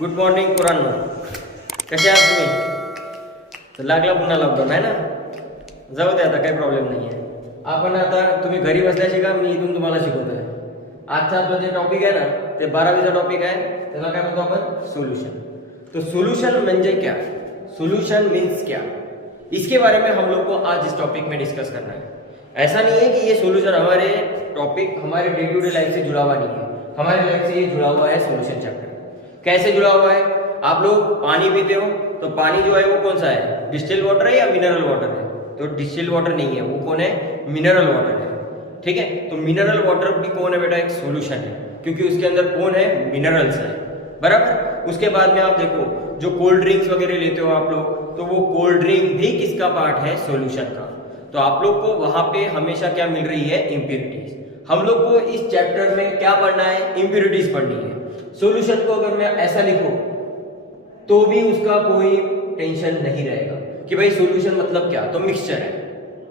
Good morning पोरांनो, कसे आहात तुम्ही? तर लागला पुन्हा लॉकडाऊन आहे ना. जाऊ दे, आता काही प्रॉब्लेम नाही आहे. आपण आता तुम्ही घरी बसल्या शिका, मी इथून तुम्हाला शिकवत आहे. आजचा आपला जे टॉपिक आहे ना, ते 12वीचा टॉपिक आहे. त्याला काय म्हणतो आपण? सोल्यूशन. तो सोल्यूशन म्हणजे क्या, सोल्यूशन मीन्स क्या, इसके बारे में हम लोग को आज इस टॉपिक में डिस्कस करना है. ऐसा नहीं है कि ये सोल्यूशन हमारे टॉपिक हमारे डे टू डे लाइफ से जुड़ा हुआ नहीं है. हमारे लाइफ से ये जुड़ा हुआ है सोल्यूशन चैप्टर. कैसे जुड़ा हुआ है? आप लोग पानी पीते हो तो पानी जो है वो कौन सा है? डिस्टिल वाटर है या मिनरल वाटर है? तो डिस्टिल वाटर नहीं है, वो कौन है? मिनरल वाटर है. ठीक है, तो मिनरल वाटर भी कौन है बेटा? एक सोल्यूशन है, क्योंकि उसके अंदर कौन है? मिनरल्स है. बराबर. उसके बाद में आप देखो, जो कोल्ड ड्रिंक्स वगैरह लेते हो आप लोग, तो वो कोल्ड ड्रिंक भी किसका पार्ट है? सोल्यूशन का. तो आप लोग को वहां पे हमेशा क्या मिल रही है? इम्प्यूरिटीज. हम लोग को इस चैप्टर में क्या पढ़ना है? इम्प्यूरिटीज पढ़नी है. सॉल्यूशन को अगर मैं ऐसा लिखूं तो भी उसका कोई टेंशन नहीं रहेगा कि भाई सॉल्यूशन मतलब क्या. तो मिक्सचर है.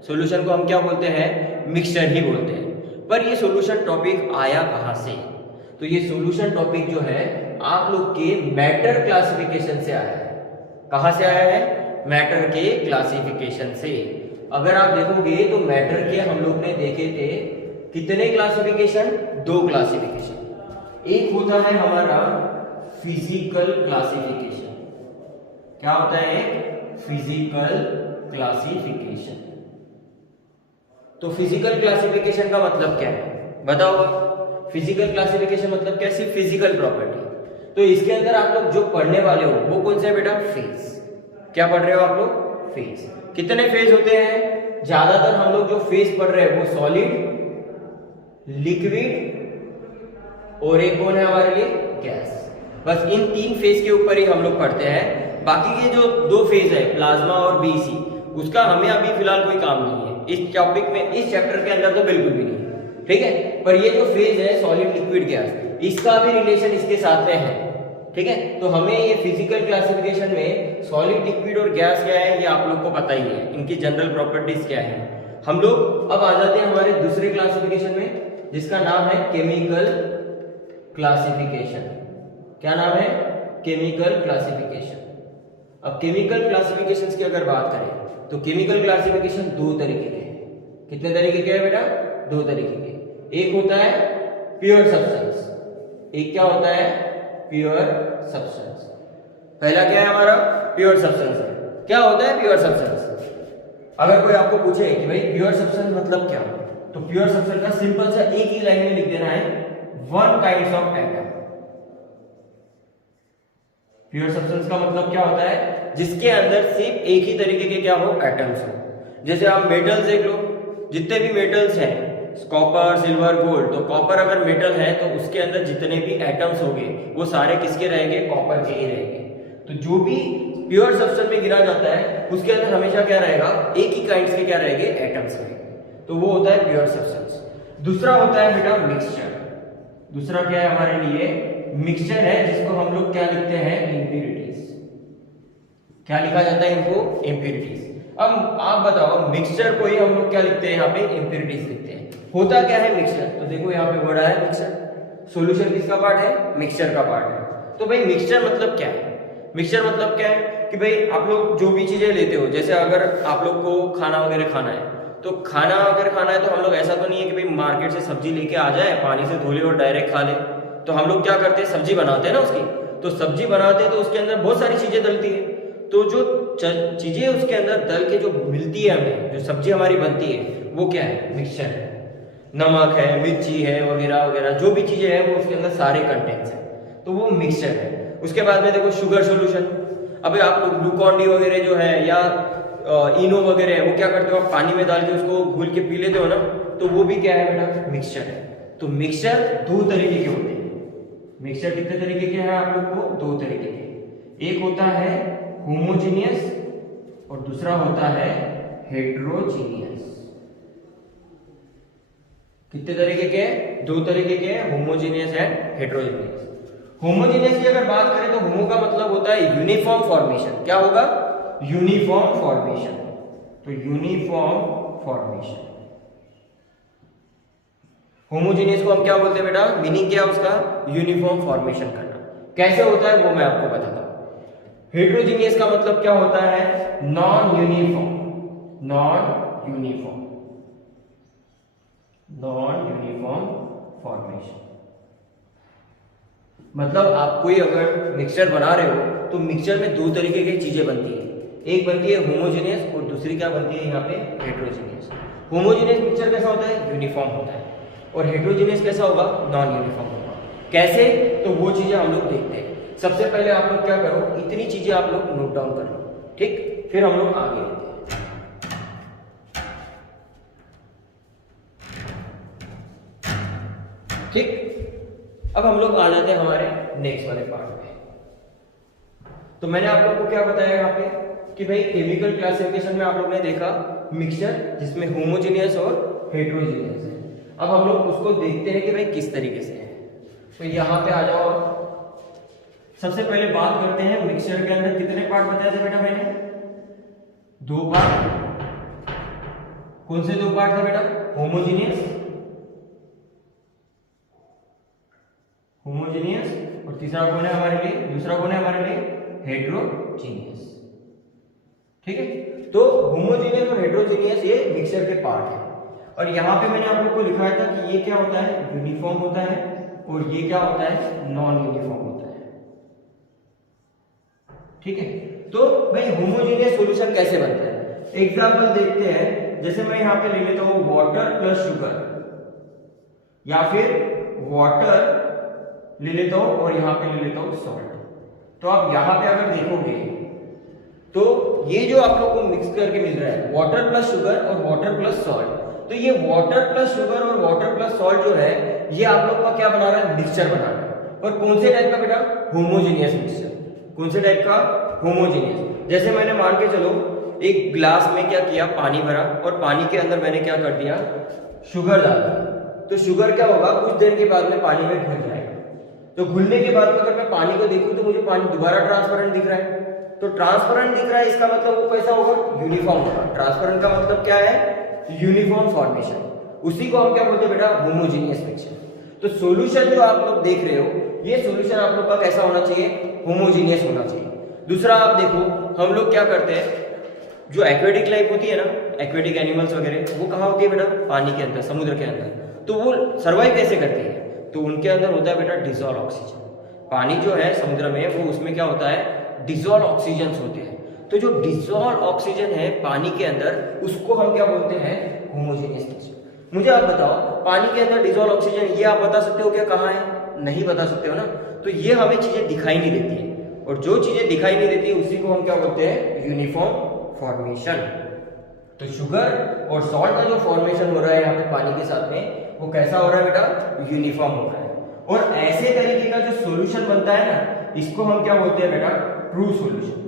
सॉल्यूशन को हम क्या बोलते हैं? मिक्सचर ही बोलते हैं. पर ये सॉल्यूशन टॉपिक आया कहां से? तो ये सॉल्यूशन टॉपिक जो है आप लोग के मैटर क्लासिफिकेशन से आया है. कहां से आया है? मैटर के क्लासिफिकेशन से. अगर आप देखोगे तो मैटर के हम लोग ने देखे थे कितने क्लासिफिकेशन? 2 क्लासिफिकेशन. एक होता है हमारा फिजिकल क्लासिफिकेशन. क्या होता है? Physical classification. तो फिजिकल क्लासिफिकेशन का मतलब क्या है बताओ? फिजिकल क्लासिफिकेशन मतलब क्या? सिर्फ फिजिकल प्रॉपर्टी. तो इसके अंदर आप लोग जो पढ़ने वाले हो वो कौन सा है बेटा? फेज. क्या पढ़ रहे हो आप लोग? फेज. कितने फेज होते हैं? ज्यादातर हम लोग जो फेज पढ़ रहे हैं वो सॉलिड, लिक्विड और एक कौन है हमारे लिए? गैस. बस इन 3 फेज के ऊपर ही हम लोग पढ़ते हैं. बाकी के जो 2 फेज है, प्लाज्मा और बीसी, उसका हमें अभी फिलहाल कोई काम नहीं है इस टॉपिक में, इस चैप्टर के अंदर तो बिल्कुल भी नहीं. ठीक है, पर ये जो फेज है सॉलिड, लिक्विड, गैस, इसका भी रिलेशन इसके साथ में है. ठीक है, तो हमें ये फिजिकल क्लासिफिकेशन में सॉलिड, लिक्विड और गैस क्या है ये आप लोग को पता ही है. इनकी जनरल प्रॉपर्टीज क्या है. हम लोग अब आ जाते हैं हमारे दूसरे क्लासिफिकेशन में, जिसका नाम है केमिकल क्लासिफिकेशन. क्या नाम है? Chemical classification. अब केमिकल क्लासिफिकेशंस की अगर बात करें तो केमिकल क्लासिफिकेशन 2 तरीके के हैं. कितने तरीके के हैं बेटा? 2 तरीके के. एक होता है प्योर सब्सटेंस, एक क्या होता है? Pure substance. पहला क्या है हमारा? प्योर सब्सटेंस है. क्या होता है प्योर सब्सटेंस? अगर कोई आपको पूछे कि भाई प्योर सब्सटेंस मतलब क्या, तो प्योर सब्सटेंस का सिंपल सा एक ही लाइन में लिख देना है, 1 kinds of atom. Pure substance का मतलब क्या होता है? जिसके अंदर सिर्फ एक ही तरीके के क्या हो? एटम्स हो. जैसे आप मेटल्स देख लो, जितने भी मेटल्स हैं, कॉपर, सिल्वर, गोल्ड, तो कॉपर अगर मेटल है तो उसके अंदर जितने भी एटम्स होंगे वो सारे किसके रहेंगे? कॉपर के ही रहेंगे. तो जो भी प्योर सब्सटेंस में गिरा जाता है उसके अंदर हमेशा क्या रहेगा? एक ही काइंड्स के क्या रहेंगे? एटम्स रहेंगे. तो वो होता है प्योर सब्सटेंस. दूसरा होता है बेटा मिक्सचर. दूसरा क्या है हमारे लिए? मिक्सचर है, जिसको हम लोग क्या लिखते हैं? इंप्यूरिटीज. क्या लिखा जाता है इनको? इंप्यूरिटीज. अब आप बताओ, मिक्सचर को ही हम लोग क्या लिखते हैं? यहाँ पे इंप्यूरिटीज लिखते हैं. होता क्या है मिक्सचर? तो देखो यहाँ पे वर्ड है मिक्सचर. सॉल्यूशन किसका पार्ट है? मिक्सचर का पार्ट है. तो भाई मिक्सचर मतलब क्या है? मिक्सचर मतलब क्या है कि भाई आप लोग जो भी चीजें लेते हो, जैसे अगर आप लोग को खाना वगैरह खाना है, तो खाना अगर खाना है तो हम लोग ऐसा तो नहीं है कि भाई मार्केट से सब्जी लेके आ जाए, पानी से धो ले और डायरेक्ट खा ले. तो हम लोग क्या करते हैं? सब्जी बनाते हैं ना उसकी. तो सब्जी बनाते हैं तो उसके अंदर बहुत सारी चीजें डलती है. तो जो चीजें उसके अंदर डल के जो मिलती है हमें, जो सब्जी हमारी बनती है, वो क्या है? मिक्सचर है. नमक है, मिर्ची है, वगैरह वगैरह जो भी चीजें हैं वो उसके अंदर सारे कंटेंट्स हैं. तो वो मिक्सचर है. उसके बाद में देखो शुगर सोल्यूशन. अभी आप लोग ग्लूकॉन डी वगैरह जो है या इनो वगैरह है, वो क्या करते हो? आप पानी में डाल के उसको घुल के पी लेते हो ना, तो वो भी क्या है बेटा? मिक्सचर है. तो मिक्सचर 2 तरीके के होते हैं. मिक्सचर कितने तरीके के हैं आप लोग को? 2 तरीके के. एक होता है होमोजेनियस और दूसरा होता है हेट्रोजीनियस. कितने तरीके के? 2 तरीके के, होमोजेनियस एंड हेट्रोजीनियस. होमोजेनियस की अगर बात करें तो होमो का मतलब होता है यूनिफॉर्म फॉर्मेशन. क्या होगा? Uniform formation. तो यूनिफॉर्म फॉर्मेशन. होमोजेनियस को हम क्या बोलते हैं बेटा? मीनिंग क्या उसका? यूनिफॉर्म फॉर्मेशन करना. कैसे होता है वो मैं आपको बताता हूं। हेट्रोजीनियस का मतलब क्या होता है? Non uniform, non uniform, non uniform formation. मतलब आप कोई अगर मिक्सचर बना रहे हो तो मिक्सचर में दो तरीके की चीजें बनती है, एक बनती है होमोजेनियस और दूसरी क्या बनती है यहाँ पे? हेट्रोजीनियस। होमोजेनियस मिक्सचर कैसा होता है? यूनिफॉर्म होता है, और हेट्रोजीनियस कैसा होगा? नॉन यूनिफॉर्म होगा। कैसे? तो वो चीजें हम लोग देखते हैं। सबसे पहले आप लोग क्या करो, इतनी चीजें आप लोग नोट डाउन कर लो, ठीक? फिर हम लोग आगे बढ़ते हैं। ठीक, अब हम लोग आ जाते हैं हमारे नेक्स्ट वाले पार्ट में। तो मैंने आप लोग को क्या बताया यहाँ पे कि भाई केमिकल क्लासिफिकेशन में आप लोग ने देखा मिक्सचर जिसमें होमोजेनियस और हेट्रोजेनियस है। अब हम लोग उसको देखते हैं कि भाई किस तरीके से है। तो यहाँ पे आ जाओ। सबसे पहले बात करते हैं मिक्सचर के अंदर कितने पार्ट बताए थे बेटा मैंने? 2 पार्ट। कौन से 2 पार्ट थे बेटा? होमोजेनियस, होमोजेनियस, और तीसरा कौन है हमारे लिए? दूसरा कौन है हमारे लिए? हेट्रोजीनियस। ठीक है, तो होमोजेनियस और हेट्रोजीनियस ये मिक्सचर के पार्ट है। और यहाँ पे मैंने आप लोग को लिखाया था कि ये क्या होता है? यूनिफॉर्म होता है, और ये क्या होता है? नॉन यूनिफॉर्म होता है। ठीक है, तो भाई होमोजेनियस सॉल्यूशन कैसे बनता है? एग्जांपल देखते हैं। जैसे मैं यहाँ पे ले लेता हूँ वाटर प्लस शुगर, या फिर वाटर ले लेता हूं और यहां पे ले लेता हूं सॉल्ट। तो आप यहां पे अगर देखोगे तो ये जो आप लोग को मिक्स करके मिल रहा है वाटर प्लस शुगर और वाटर प्लस सॉल्ट, तो ये वाटर प्लस शुगर और वाटर प्लस सॉल्ट जो है ये आप लोग का क्या बना रहा है? मिक्सचर बना रहा है। और कौन से टाइप का बेटा? Homogeneous mixture. कौन से टाइप का? होमोजेनियस। जैसे मैंने मान के चलो एक ग्लास में क्या किया? पानी भरा, और पानी के अंदर मैंने क्या कर दिया? शुगर डाल दिया। तो शुगर क्या होगा? कुछ देर के बाद में पानी में घुल जाएगा। तो घुलने के बाद में अगर मैं पानी को देखूं तो मुझे पानी दोबारा ट्रांसपेरेंट दिख रहा है। तो ट्रांसपेरेंट दिख रहा है, इसका मतलब वो कैसा होगा? यूनिफॉर्म होगा। ट्रांसपेरेंट का मतलब क्या है? Uniform formation. उसी को हम क्या बोलते हैं बेटा? Homogeneous mixture. तो सॉल्यूशन जो आप लोग देख रहे हो ये सॉल्यूशन आप लोग का कैसा होना चाहिए? होमोजेनियस होना चाहिए। दूसरा आप देखो, हम लोग क्या करते हैं, जो एक्वेटिक लाइफ होती है ना, एक्वेटिक एनिमल्स वगैरह, वो कहाँ होती है बेटा? पानी के अंदर, समुद्र के अंदर। तो वो सर्वाइव कैसे करती है? तो उनके अंदर होता है बेटा डिसॉल्व ऑक्सीजन। पानी जो है समुद्र में, वो उसमें क्या होता है? डिसॉल्व ऑक्सीजन होते हैं। तो जो डिसॉल्व ऑक्सीजन है पानी के अंदर, उसको हम क्या बोलते हैं? Homogeneous mixture. मुझे आप बताओ, पानी के अंदर डिसॉल्व ऑक्सीजन, ये आप बता सकते हो क्या कहाँ है? नहीं बता सकते हो ना। तो ये हमें चीजें दिखाई नहीं देती है, और जो चीजें दिखाई नहीं देती उसी को हम क्या बोलते हैं? Uniform formation. तो शुगर और सॉल्ट का जो फॉर्मेशन हो रहा है यहाँ पे पानी के साथ में, वो कैसा हो रहा है बेटा? यूनिफॉर्म हो रहा है। और ऐसे तरीके का जो सॉल्यूशन बनता है ना, इसको हम क्या बोलते हैं बेटा? True solution.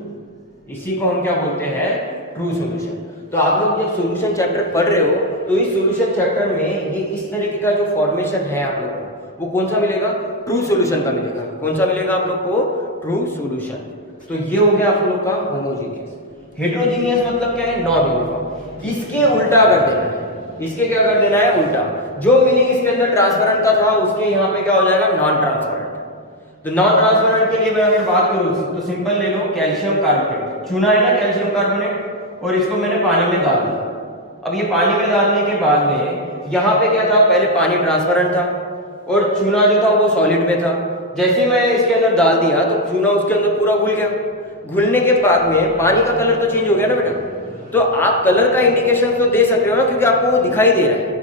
इसी को हम क्या बोलते हैं? True solution. तो आप लोग जब सॉल्यूशन चैप्टर पढ़ रहे हो तो इस सॉल्यूशन चैप्टर में ये इस तरीके का जो फॉर्मेशन है आप लोग को, वो कौन सा मिलेगा? ट्रू सॉल्यूशन का मिलेगा। कौन सा मिलेगा आप लोग को? True solution. तो ये हो गया आप लोग का होमोजेनियस। हेट्रोजीनियस मतलब क्या है? Non uniform. इसके उल्टा कर देना है। इसके क्या कर देना है? उल्टा। जो मीनिंग इसके अंदर ट्रांसपेरेंट का था उसके यहाँ पे क्या हो जाएगा? Non transparent. तो नॉन ट्रांसपेरेंट के लिए मैं अगर बात करूँ तो सिंपल ले लो, कैल्शियम कार्बोनेट। चूना है ना कैल्शियम कार्बोनेट, और इसको मैंने पानी में डाल दिया। अब ये पानी में डालने के बाद में यहाँ पे क्या था? पहले पानी ट्रांसपेरेंट था और चूना जो था वो सॉलिड में था। जैसे ही मैं इसके अंदर डाल दिया तो चूना उसके अंदर पूरा घुल गया। घुलने के बाद में पानी का कलर तो चेंज हो गया ना बेटा। तो आप कलर का इंडिकेशन तो दे सकते हो ना, क्योंकि आपको वो दिखाई दे रहा है।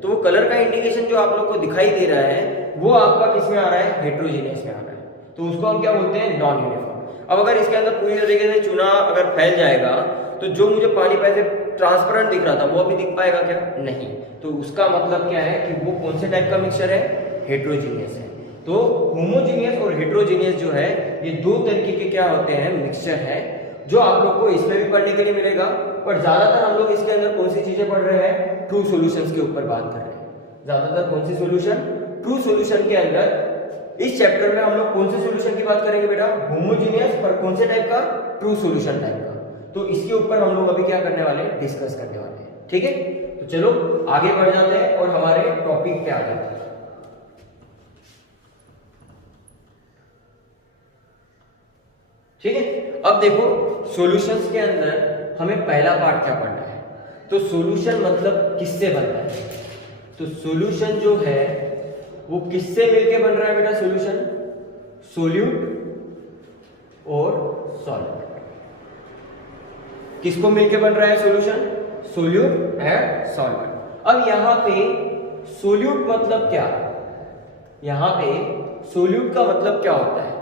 तो वो कलर का इंडिकेशन जो आप लोग को दिखाई दे रहा है वो आपका किस में आ रहा है? हेट्रोजीनियस में आ रहा है। तो उसको हम क्या बोलते हैं? Non uniform. अब अगर इसके अंदर पूरी तरीके से चूना अगर फैल जाएगा तो जो मुझे पानी पहले ट्रांसपेरेंट दिख रहा था वो अभी दिख पाएगा क्या? नहीं। तो उसका मतलब क्या है कि वो कौन से टाइप का मिक्सचर है? हेट्रोजीनियस है। तो होमोजीनियस और हेट्रोजीनियस जो है ये दो तरीके के क्या होते हैं? मिक्सचर है, जो आप लोग को इसमें भी पढ़ने के लिए मिलेगा। पर ज्यादातर हम लोग इसके अंदर कौन सी चीजें पढ़ रहे हैं? ट्रू सॉल्यूशंस के ऊपर बात कर रहे हैं। ज्यादातर कौन सी सॉल्यूशन? ट्रू सॉल्यूशन के अंदर इस चैप्टर में हम लोग कौन से सॉल्यूशन की बात करेंगे बेटा? होमोजेनियस, पर कौन से टाइप का? ट्रू सॉल्यूशन टाइप का। तो इसके ऊपर हम लोग अभी क्या करने वाले हैं? डिस्कस करने वाले हैं। ठीक है, तो चलो आगे बढ़ जाते हैं और हमारे टॉपिक पे आ जाते हैं। ठीक है। अब देखो सॉल्यूशंस के अंदर हमें पहला पार्ट क्या पढ़ना है, तो सॉल्यूशन मतलब किससे बनता है। तो सॉल्यूशन जो है वो किससे मिलके बन रहा है बेटा, सॉल्यूशन सोल्यूट और सॉल्वेंट। किसको मिलके बन रहा है सॉल्यूशन, सोल्यूट एंड सॉल्वेंट। अब यहां पे सोल्यूट मतलब क्या, यहां पे सोल्यूट का मतलब क्या होता है,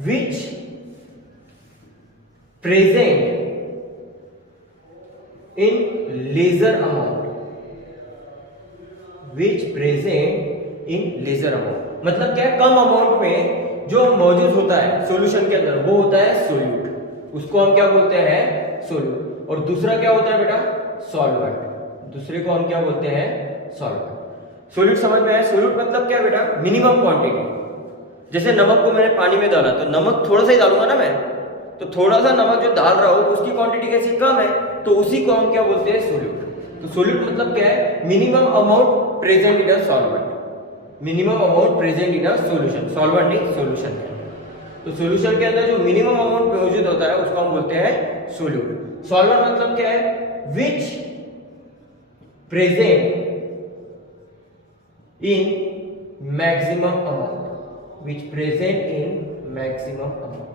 which present in ledger amount, which present in ledger amount मतलब क्या है, कम अमाउंट में जो मौजूद होता है सॉल्यूशन के अंदर वो होता है सोल्यूट, उसको हम क्या बोलते हैं सोल्यूट। और दूसरा क्या होता है बेटा, सॉल्वेंट, दूसरे को हम क्या बोलते हैं सॉल्वेंट। सोल्यूट समझ में आया, सोल्यूट मतलब क्या है बेटा, मिनिमम क्वांटिटी। जैसे नमक को मैंने पानी में डाला तो नमक थोड़ा सा ही डालूंगा ना मैं, तो थोड़ा सा नमक जो डाल रहा हूं उसकी क्वांटिटी कैसी कम है, तो उसी को हम क्या बोलते हैं सोल्यूट। तो सोल्यूट मतलब क्या है, minimum amount present in a solvent, minimum amount present in a solution, solvent नहीं सोल्यूशन के अंदर। तो सॉल्यूशन के अंदर जो मिनिमम अमाउंट मौजूद होता है उसको हम बोलते हैं सोल्यूट। सॉल्वेंट मतलब क्या है, which present in maximum amount, which present in maximum amount.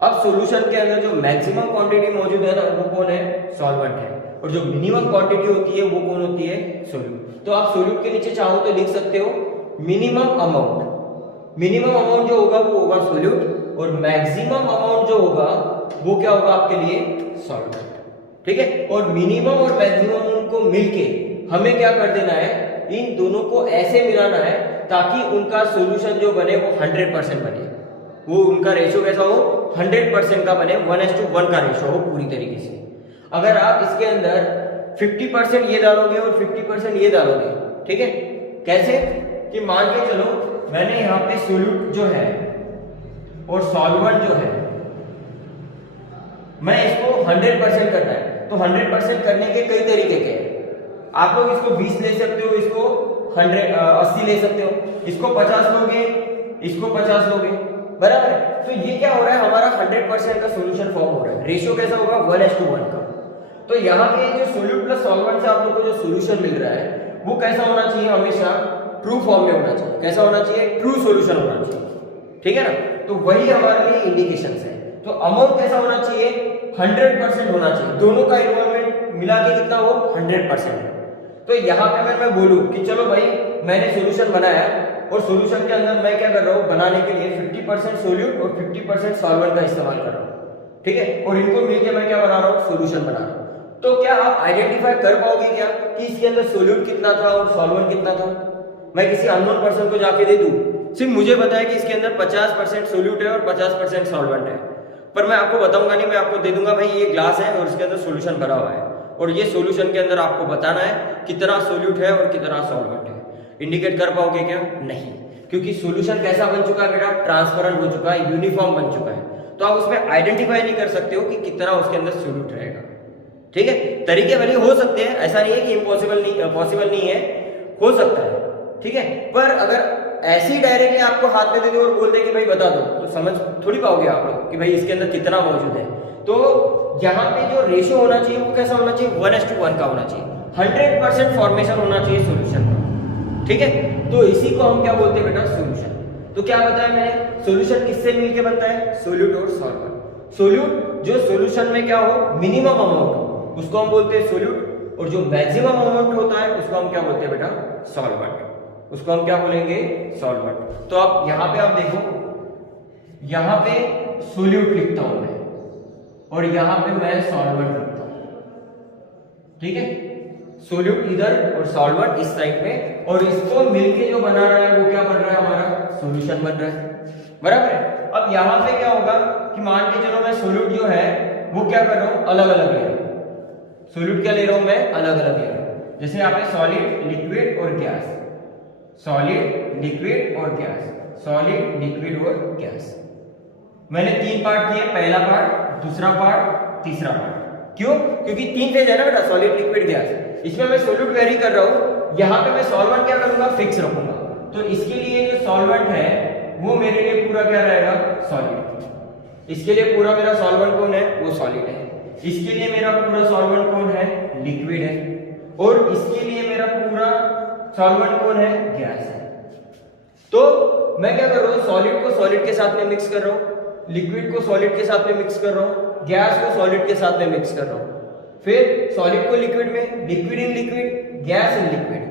अब सॉल्यूशन के अंदर जो मैक्सिमम क्वांटिटी मौजूद है ना वो कौन है, सॉल्वेंट है, और जो मिनिमम क्वांटिटी होती है वो कौन होती है, सोल्यूट। तो आप सोल्यूट के नीचे चाहो तो लिख सकते हो मिनिमम अमाउंट, मिनिमम अमाउंट जो होगा वो होगा सोल्यूट, और मैक्सिमम अमाउंट जो होगा वो क्या होगा आपके लिए, सॉल्वेंट। ठीक है, और मिनिमम और मैक्सिमम को मिलके हमें क्या कर देना है, इन दोनों को ऐसे मिलाना है ताकि उनका सॉल्यूशन जो बने वो 100% बने, वो उनका रेशियो कैसा हो, 100% का बने, 1:1 का रेशियो हो पूरी तरीके से। अगर आप इसके अंदर 50% ये डालोगे और 50% ये डालोगे, ठीक है, कैसे कि मान के चलो मैंने यहाँ पे सोल्यूट जो है और सॉल्वेंट जो है मैं इसको 100% करना है, तो 100% करने के कई तरीके के हैं। आप लोग इसको 20 ले सकते हो, इसको 80 ले सकते हो, इसको 50 लोगे, इसको 50 लोगे, बराबर है। तो ये क्या हो रहा है, हमारा 100% का सॉल्यूशन फॉर्म हो रहा है, रेशियो कैसा होगा 1:1 का। तो यहाँ पे जो सोल्यूट प्लस सॉल्वेंट से आप लोग को जो सॉल्यूशन मिल रहा है वो कैसा होना चाहिए, हमेशा ट्रू फॉर्म में होना चाहिए। कैसा होना चाहिए, ट्रू सॉल्यूशन होना चाहिए, ठीक है ना। तो वही हमारे लिए इंडिकेशंस है। तो अमाउंट कैसा होना चाहिए, 100% होना चाहिए, दोनों का इन्वॉल्वमेंट मिला के कितना हो, 100%। तो यहाँ पे अगर मैं बोलूं कि चलो भाई मैंने सॉल्यूशन बनाया और सॉल्यूशन के अंदर मैं क्या कर रहा हूँ, बनाने के लिए 50% सोल्यूट और 50% सॉल्वेंट का इस्तेमाल कर रहा हूँ, ठीक है, और इनको मिलकर मैं क्या बना रहा हूँ, सॉल्यूशन बना रहा हूँ। तो क्या आप आइडेंटिफाई कर पाओगे क्या कि इसके अंदर सोल्यूट कितना था और सॉल्वेंट कितना था। मैं किसी अननोन पर्सन को जाके दे दूं, सिर्फ मुझे पता है कि इसके अंदर 50% सोल्यूट है और 50% सॉल्वेंट है, पर मैं आपको बताऊंगा नहीं, मैं आपको दे दूंगा भाई ये ग्लास है और इसके अंदर सॉल्यूशन भरा हुआ है, और ये सॉल्यूशन के अंदर आपको बताना है कितना सोल्यूट है और कितना सॉल्वेंट है। इंडिकेट कर पाओगे क्या, नहीं, क्योंकि सॉल्यूशन कैसा बन चुका है बेटा, ट्रांसपेरेंट हो चुका है, यूनिफॉर्म बन चुका है, तो आप उसमें आइडेंटिफाई नहीं कर सकते हो कि कितना उसके अंदर सोल्यूट रहेगा। ठीक है, तरीके भले हो सकते हैं, ऐसा नहीं है कि इम्पॉसिबल नहीं, पॉसिबल नहीं है, हो सकता है, ठीक है, पर अगर ऐसे ही डायरेक्टली आपको हाथ में दे दो और बोल दे कि भाई बता दो, तो समझ थोड़ी पाओगे आप लोग कि भाई इसके अंदर कितना मौजूद है। तो यहाँ पे जो रेशियो होना चाहिए वो कैसा होना चाहिए, 1:1 का होना चाहिए, 100% फॉर्मेशन होना चाहिए सॉल्यूशन का, ठीक है। तो इसी को हम क्या बोलते हैं बेटा, सॉल्यूशन। तो क्या बताया मैंने, सॉल्यूशन किससे मिलके बनता है, सोल्यूट और सॉल्वेंट। सोल्यूट जो सॉल्यूशन में क्या हो, मिनिमम अमाउंट हो, उसको हम बोलते हैं सोल्यूट, और जो मैक्सिमम अमाउंट होता है उसको हम क्या बोलते हैं बेटा, सॉल्वेंट, उसको हम क्या बोलेंगे, सॉल्वेंट। तो आप यहाँ पे आप देखो, यहाँ पे सोल्यूट लिखता हूं मैं और यहाँ पे मैं सॉल्वेंट लिखता हूं, ठीक है, सोल्यूट इधर और सॉल्वेंट इस साइड में, और इसको मिलके जो बना रहा है वो क्या बन रहा है, हमारा सॉल्यूशन बन रहा है, बराबर है। अब यहाँ पे क्या होगा कि मान के चलो मैं सोल्यूट जो है वो क्या कर रहा हूँ, अलग अलग ले रहा हूँ, सोल्यूट क्या ले रहा हूं मैं, अलग अलग ले रहा हूं। जैसे यहाँ पे सॉलिड, लिक्विड और गैस, सॉलिड, लिक्विड और गैस, सॉलिड, लिक्विड और गैस। मैंने 3 पार्ट किए, पहला पार्ट, दूसरा पार्ट, तीसरा पार्ट। क्यों, क्योंकि 3 फेज है ना बेटा, सॉलिड, लिक्विड, गैस। इसमें मैं सोल्यूट वेरी कर रहा हूं, यहाँ पे मैं सॉल्वेंट क्या करूंगा, फिक्स रखूंगा। तो इसके लिए जो सॉल्वेंट है वो मेरे लिए पूरा क्या रहेगा, सॉलिड। इसके लिए पूरा मेरा सॉल्वेंट कौन है, वो सॉलिड है। इसके लिए मेरा पूरा सॉल्वेंट कौन है, लिक्विड है। और इसके लिए मेरा पूरा सॉल्वेंट कौन है, गैस है। तो मैं क्या कर रहा हूँ, सॉलिड को सॉलिड के साथ में मिक्स कर रहा हूँ, लिक्विड को सॉलिड के साथ में मिक्स कर रहा हूँ, गैस को सॉलिड के साथ में मिक्स कर रहा हूँ, फिर सॉलिड को लिक्विड में, liquid in liquid, gas in liquid.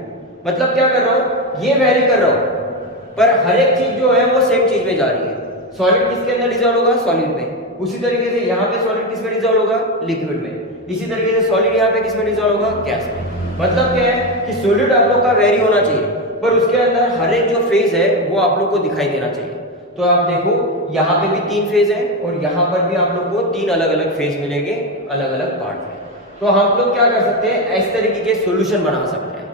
मतलब क्या कर रहा हूँ, ये वैरी कर रहा हूँ, पर हर एक चीज जो है वो सेम चीज में जा रही है। सॉलिड किसके अंदर डिजॉल्व होगा, सॉलिड में। उसी तरीके से यहाँ पे सॉलिड किसमें डिजॉल्व होगा, लिक्विड में। इसी तरीके से सॉलिड यहाँ पे किसमें डिजॉल्व होगा, गैस में। मतलब क्या है कि सॉलिड आप लोग का वेरी होना चाहिए, पर उसके अंदर हर एक जो फेज है वो आप लोग को दिखाई देना चाहिए। तो आप देखो यहाँ पे भी 3 फेज है और यहाँ पर भी आप लोग को 3 अलग अलग फेज मिलेंगे, अलग अलग पार्ट में। तो हम लोग क्या कर सकते हैं, इस तरीके के सॉल्यूशन बना सकते हैं,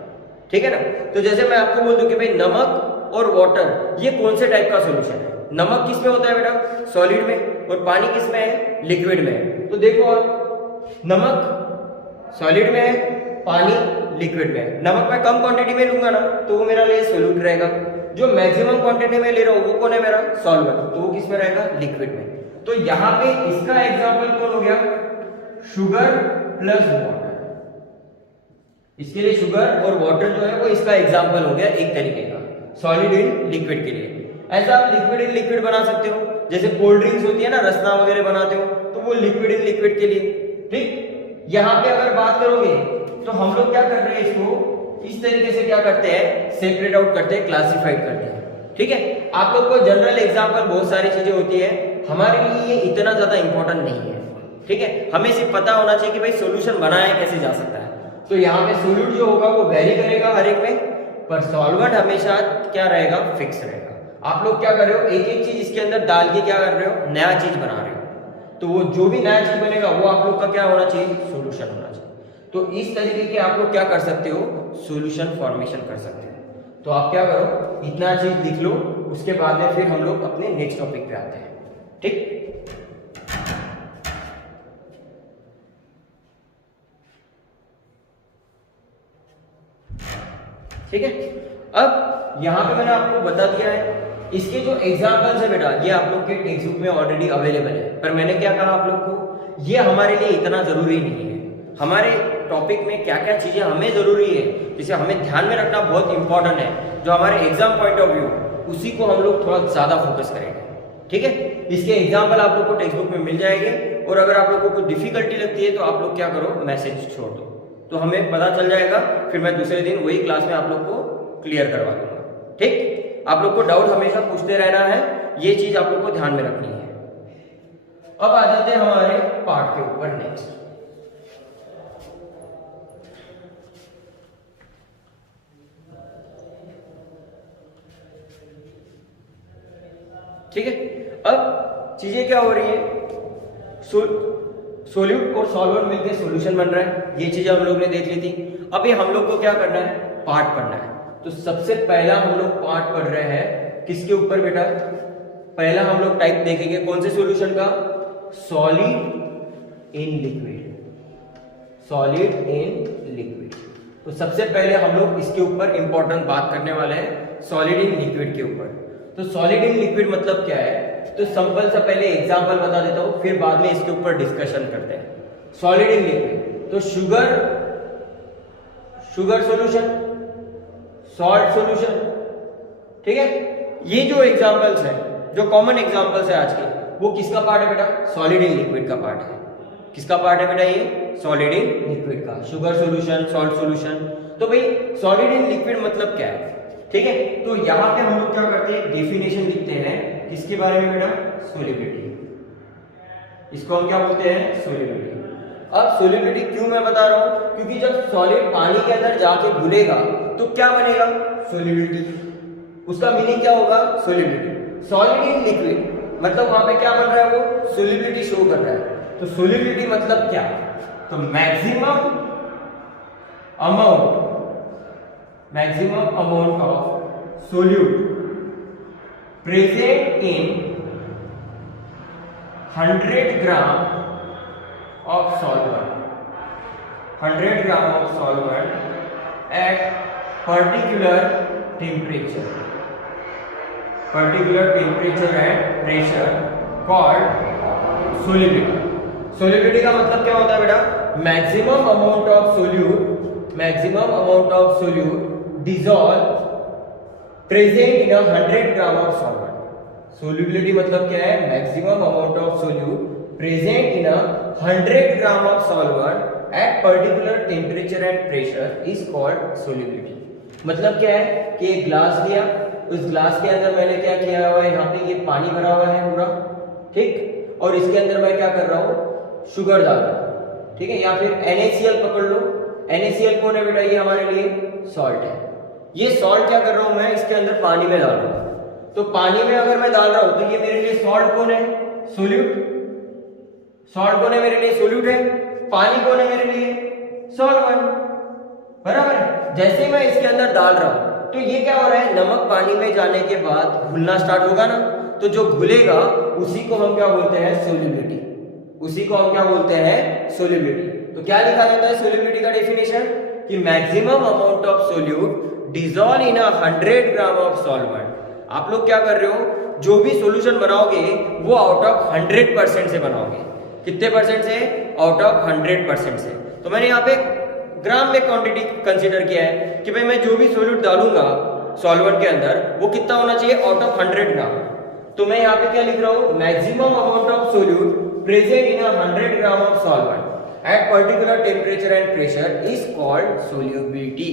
ठीक है ना। तो जैसे मैं आपको बोल दूं कि भाई नमक और वाटर ये कौन से टाइप का सॉल्यूशन है। नमक किस में होता है बेटा, सॉलिड में, और पानी किस में है, लिक्विड में। तो देखो आप, नमक सॉलिड में है, पानी लिक्विड में है। नमक मैं कम क्वांटिटी में लूंगा ना तो वो मेरा लिए सोल्यूट रहेगा। जो मैक्सिमम क्वांटिटी में ले रहा हूँ वो कौन है, मेरा सॉल्वेंट, तो वो किस में रहेगा, लिक्विड में। तो यहाँ पे इसका एग्जाम्पल कौन हो गया, शुगर प्लस वाटर। इसके लिए शुगर और वाटर जो है वो इसका एग्जाम्पल हो गया एक तरीके का, सॉलिड इन लिक्विड के लिए। ऐसा आप लिक्विड इन लिक्विड बना सकते हो, जैसे कोल्ड ड्रिंक्स होती है ना, रसना वगैरह बनाते हो तो वो लिक्विड इन लिक्विड के लिए, ठीक। यहाँ पे अगर बात करोगे तो हम लोग क्या कर रहे हैं, इसको इस तरीके से क्या करते हैं, सेपरेट आउट करते हैं, क्लासिफाइड करते हैं, ठीक है। आप लोग को जनरल एग्जाम्पल बहुत सारी चीजें होती है, हमारे लिए ये इतना ज्यादा इंपॉर्टेंट नहीं है, ठीक है। हमें सिर्फ पता होना चाहिए कि भाई सोल्यूशन बनाया कैसे जा सकता है। तो यहाँ पे सोल्यूट जो होगा वो वेरी करेगा हर एक में, पर सॉल्वेंट हमेशा क्या रहेगा, फिक्स रहेगा। आप लोग क्या कर रहे हो, एक एक चीज इसके अंदर डाल के क्या कर रहे हो, नया चीज बना रहे हो। तो वो जो भी नया चीज बनेगा वो आप लोग का क्या होना चाहिए, सोल्यूशन होना चाहिए। तो इस तरीके के आप लोग क्या कर सकते हो, सॉल्यूशन फॉर्मेशन कर सकते हो। तो आप क्या करो, इतना चीज लिख लो, उसके बाद में फिर हम लोग अपने नेक्स्ट टॉपिक पे आते हैं, ठीक। ठीक है, अब यहाँ पे मैंने आपको बता दिया है इसके जो एग्जाम्पल्स है बेटा, ये आप लोग के टेक्स्ट बुक में ऑलरेडी अवेलेबल है। पर मैंने क्या कहा आप लोग को, ये हमारे लिए इतना जरूरी नहीं है। हमारे टॉपिक में क्या क्या चीजें हमें जरूरी है, जिसे हमें ध्यान में रखना बहुत इंपॉर्टेंट है, जो हमारे एग्जाम पॉइंट ऑफ व्यू, उसी को हम लोग थोड़ा ज्यादा फोकस करेंगे, ठीक है। इसके एग्जाम्पल आप लोग को टेक्स्ट बुक में मिल जाएंगे, और अगर आप लोग को कुछ डिफिकल्टी लगती है तो आप लोग क्या करो, मैसेज छोड़ दो, तो हमें पता चल जाएगा, फिर मैं दूसरे दिन वही क्लास में आप लोग को क्लियर करवा दूंगा, ठीक। आप लोग को डाउट हमेशा पूछते रहना है, ये चीज आप लोग को ध्यान में रखनी है। अब आ जाते हैं हमारे पार्ट के ऊपर नेक्स्ट। ठीक है, अब चीजें क्या हो रही है, सोल्यूट और सॉल्वेंट मिलकर सॉल्यूशन बन रहा है, ये चीजें हम लोग ने देख ली थी। अभी हम लोग को क्या करना है, पार्ट पढ़ना है। तो सबसे पहला हम लोग पार्ट पढ़ रहे हैं किसके ऊपर बेटा, पहला हम लोग टाइप देखेंगे कौन से सॉल्यूशन का, solid in liquid, solid in liquid. तो सबसे पहले हम लोग इसके ऊपर इंपॉर्टेंट बात करने वाले हैं, सॉलिड इन लिक्विड के ऊपर। तो सॉलिड इन लिक्विड मतलब क्या है, तो सिंपल सा पहले एग्जांपल बता देता हूं, फिर बाद में इसके ऊपर डिस्कशन करते हैं। सॉलिड इन लिक्विड, तो शुगर सॉल्यूशन, सॉल्ट सॉल्यूशन, ठीक है। ये जो एग्जांपल्स है, जो कॉमन एग्जांपल्स है आज के, वो किसका पार्ट है बेटा, सॉलिड इन लिक्विड का पार्ट है। किसका पार्ट है बेटा, ये सॉलिड इन लिक्विड का, शुगर सॉल्यूशन, सॉल्ट सॉल्यूशन। तो भाई सॉलिड इन लिक्विड मतलब क्या है, ठीक है। तो यहाँ पे हम लोग क्या करते हैं, डेफिनेशन लिखते हैं किसके बारे में बेटा, सोलिबिलिटी। इसको हम क्या बोलते हैं, सोलिबिलिटी। अब सोलिबिलिटी क्यों मैं बता रहा हूं, क्योंकि जब सॉलिड पानी के अंदर जाके घुलेगा तो क्या बनेगा, सोलिबिलिटी। उसका मीनिंग क्या होगा, सोलिबिलिटी। सॉलिड इन लिक्विड मतलब वहां पे क्या बन रहा है, वो सोलिबिलिटी शो कर रहा है। तो सोलिबिलिटी मतलब क्या, तो maximum amount of solute present in 100 gram of solvent, 100 gram of solvent at particular temperature and pressure called solubility. Solubility का मतलब क्या होता है बेटा? Maximum amount of solute dissolve present in 100 gram of solvent. Solubility मतलब क्या है? Maximum amount of solute present in 100 gram of solvent eight particular temperature and pressure is called solubility. मतलब क्या है कि एक ग्लास लिया, उस ग्लास के अंदर मैंने क्या किया हुआ है, यहाँ पे ये पानी भरा हुआ है पूरा, ठीक, और इसके अंदर मैं क्या कर रहा हूँ, शुगर डाल रहा हूँ, ठीक है, या फिर NaCl पकड़ लो। NaCl कौन है बेटा? ये हमारे लिए सॉल्ट है। ये सॉल्ट क्या कर रहा हूं मैं, इसके अंदर पानी में डाल रहा हूं। तो पानी में अगर मैं डाल रहा हूं तो ये मेरे लिए सॉल्ट कौन है? सोल्यूट। सॉल्ट कौन है मेरे लिए? सोल्यूट है। पानी कौन है मेरे लिए? सॉल्वेंट। बराबर है। जैसे मैं इसके अंदर डाल रहा हूं तो ये क्या हो रहा है, नमक पानी में जाने के बाद घुलना स्टार्ट होगा ना, तो जो घुलेगा उसी को हम क्या बोलते हैं? सोल्यूबिलिटी। उसी को हम क्या बोलते हैं? सोल्यूबिलिटी। तो क्या लिखा जाता है सोल्यूबिलिटी का डेफिनेशन? कि maximum amount of solute dissolve in 100 gram of solvent. आप लोग क्या कर रहे हो, जो भी सॉल्यूशन बनाओगे वो आउट ऑफ 100% से बनाओगे। कितने परसेंट से? आउट ऑफ 100% से। तो मैंने यहाँ पे ग्राम में क्वांटिटी कंसीडर किया है कि भाई मैं जो भी सोल्यूट डालूंगा सॉल्वेंट के अंदर वो कितना होना चाहिए? आउट ऑफ 100 ग्राम। तो मैं यहाँ पे क्या लिख रहा हूँ? Maximum amount of solute present in 100 gram of solvent eight particular temperature and pressure is called solubility.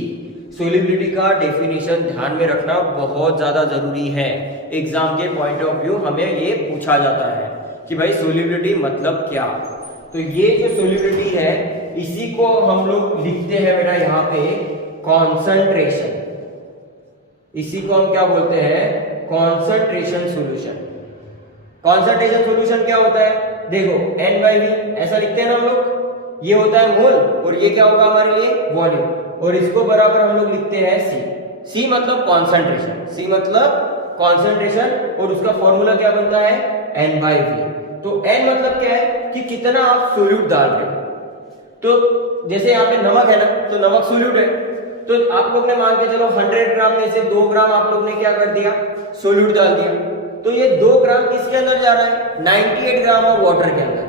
Solubility का डेफिनेशन ध्यान में रखना बहुत ज्यादा जरूरी है। एग्जाम के पॉइंट ऑफ व्यू हमें ये पूछा जाता है कि भाई सोल्यूबिलिटी मतलब क्या। तो ये जो सोल्यूबिलिटी है इसी को हम लोग लिखते हैं बेटा यहाँ पे कॉन्सेंट्रेशन। इसी को हम क्या बोलते हैं? Concentration solution. कॉन्सेंट्रेशन सॉल्यूशन क्या होता है? देखो N/V ऐसा लिखते हैं ना हम लोग, ये होता है मोल और ये क्या होगा हमारे लिए? वॉल्यूम। और इसको बराबर हम लोग लिखते हैं C मतलब कॉन्सेंट्रेशन। C मतलब कॉन्सेंट्रेशन और उसका फॉर्मूला क्या बनता है? N/V। तो N मतलब क्या है कि कितना आप सोल्यूट डाल रहे हो। तो जैसे यहाँ पे नमक है ना, तो नमक सोल्यूट है, तो आप लोग ने मान के चलो 100 ग्राम में से 2 ग्राम आप लोग ने क्या कर दिया? सोल्यूट डाल दिया। तो ये 2 ग्राम किसके अंदर जा रहा है? 98 ग्राम ऑफ वाटर के अंदर।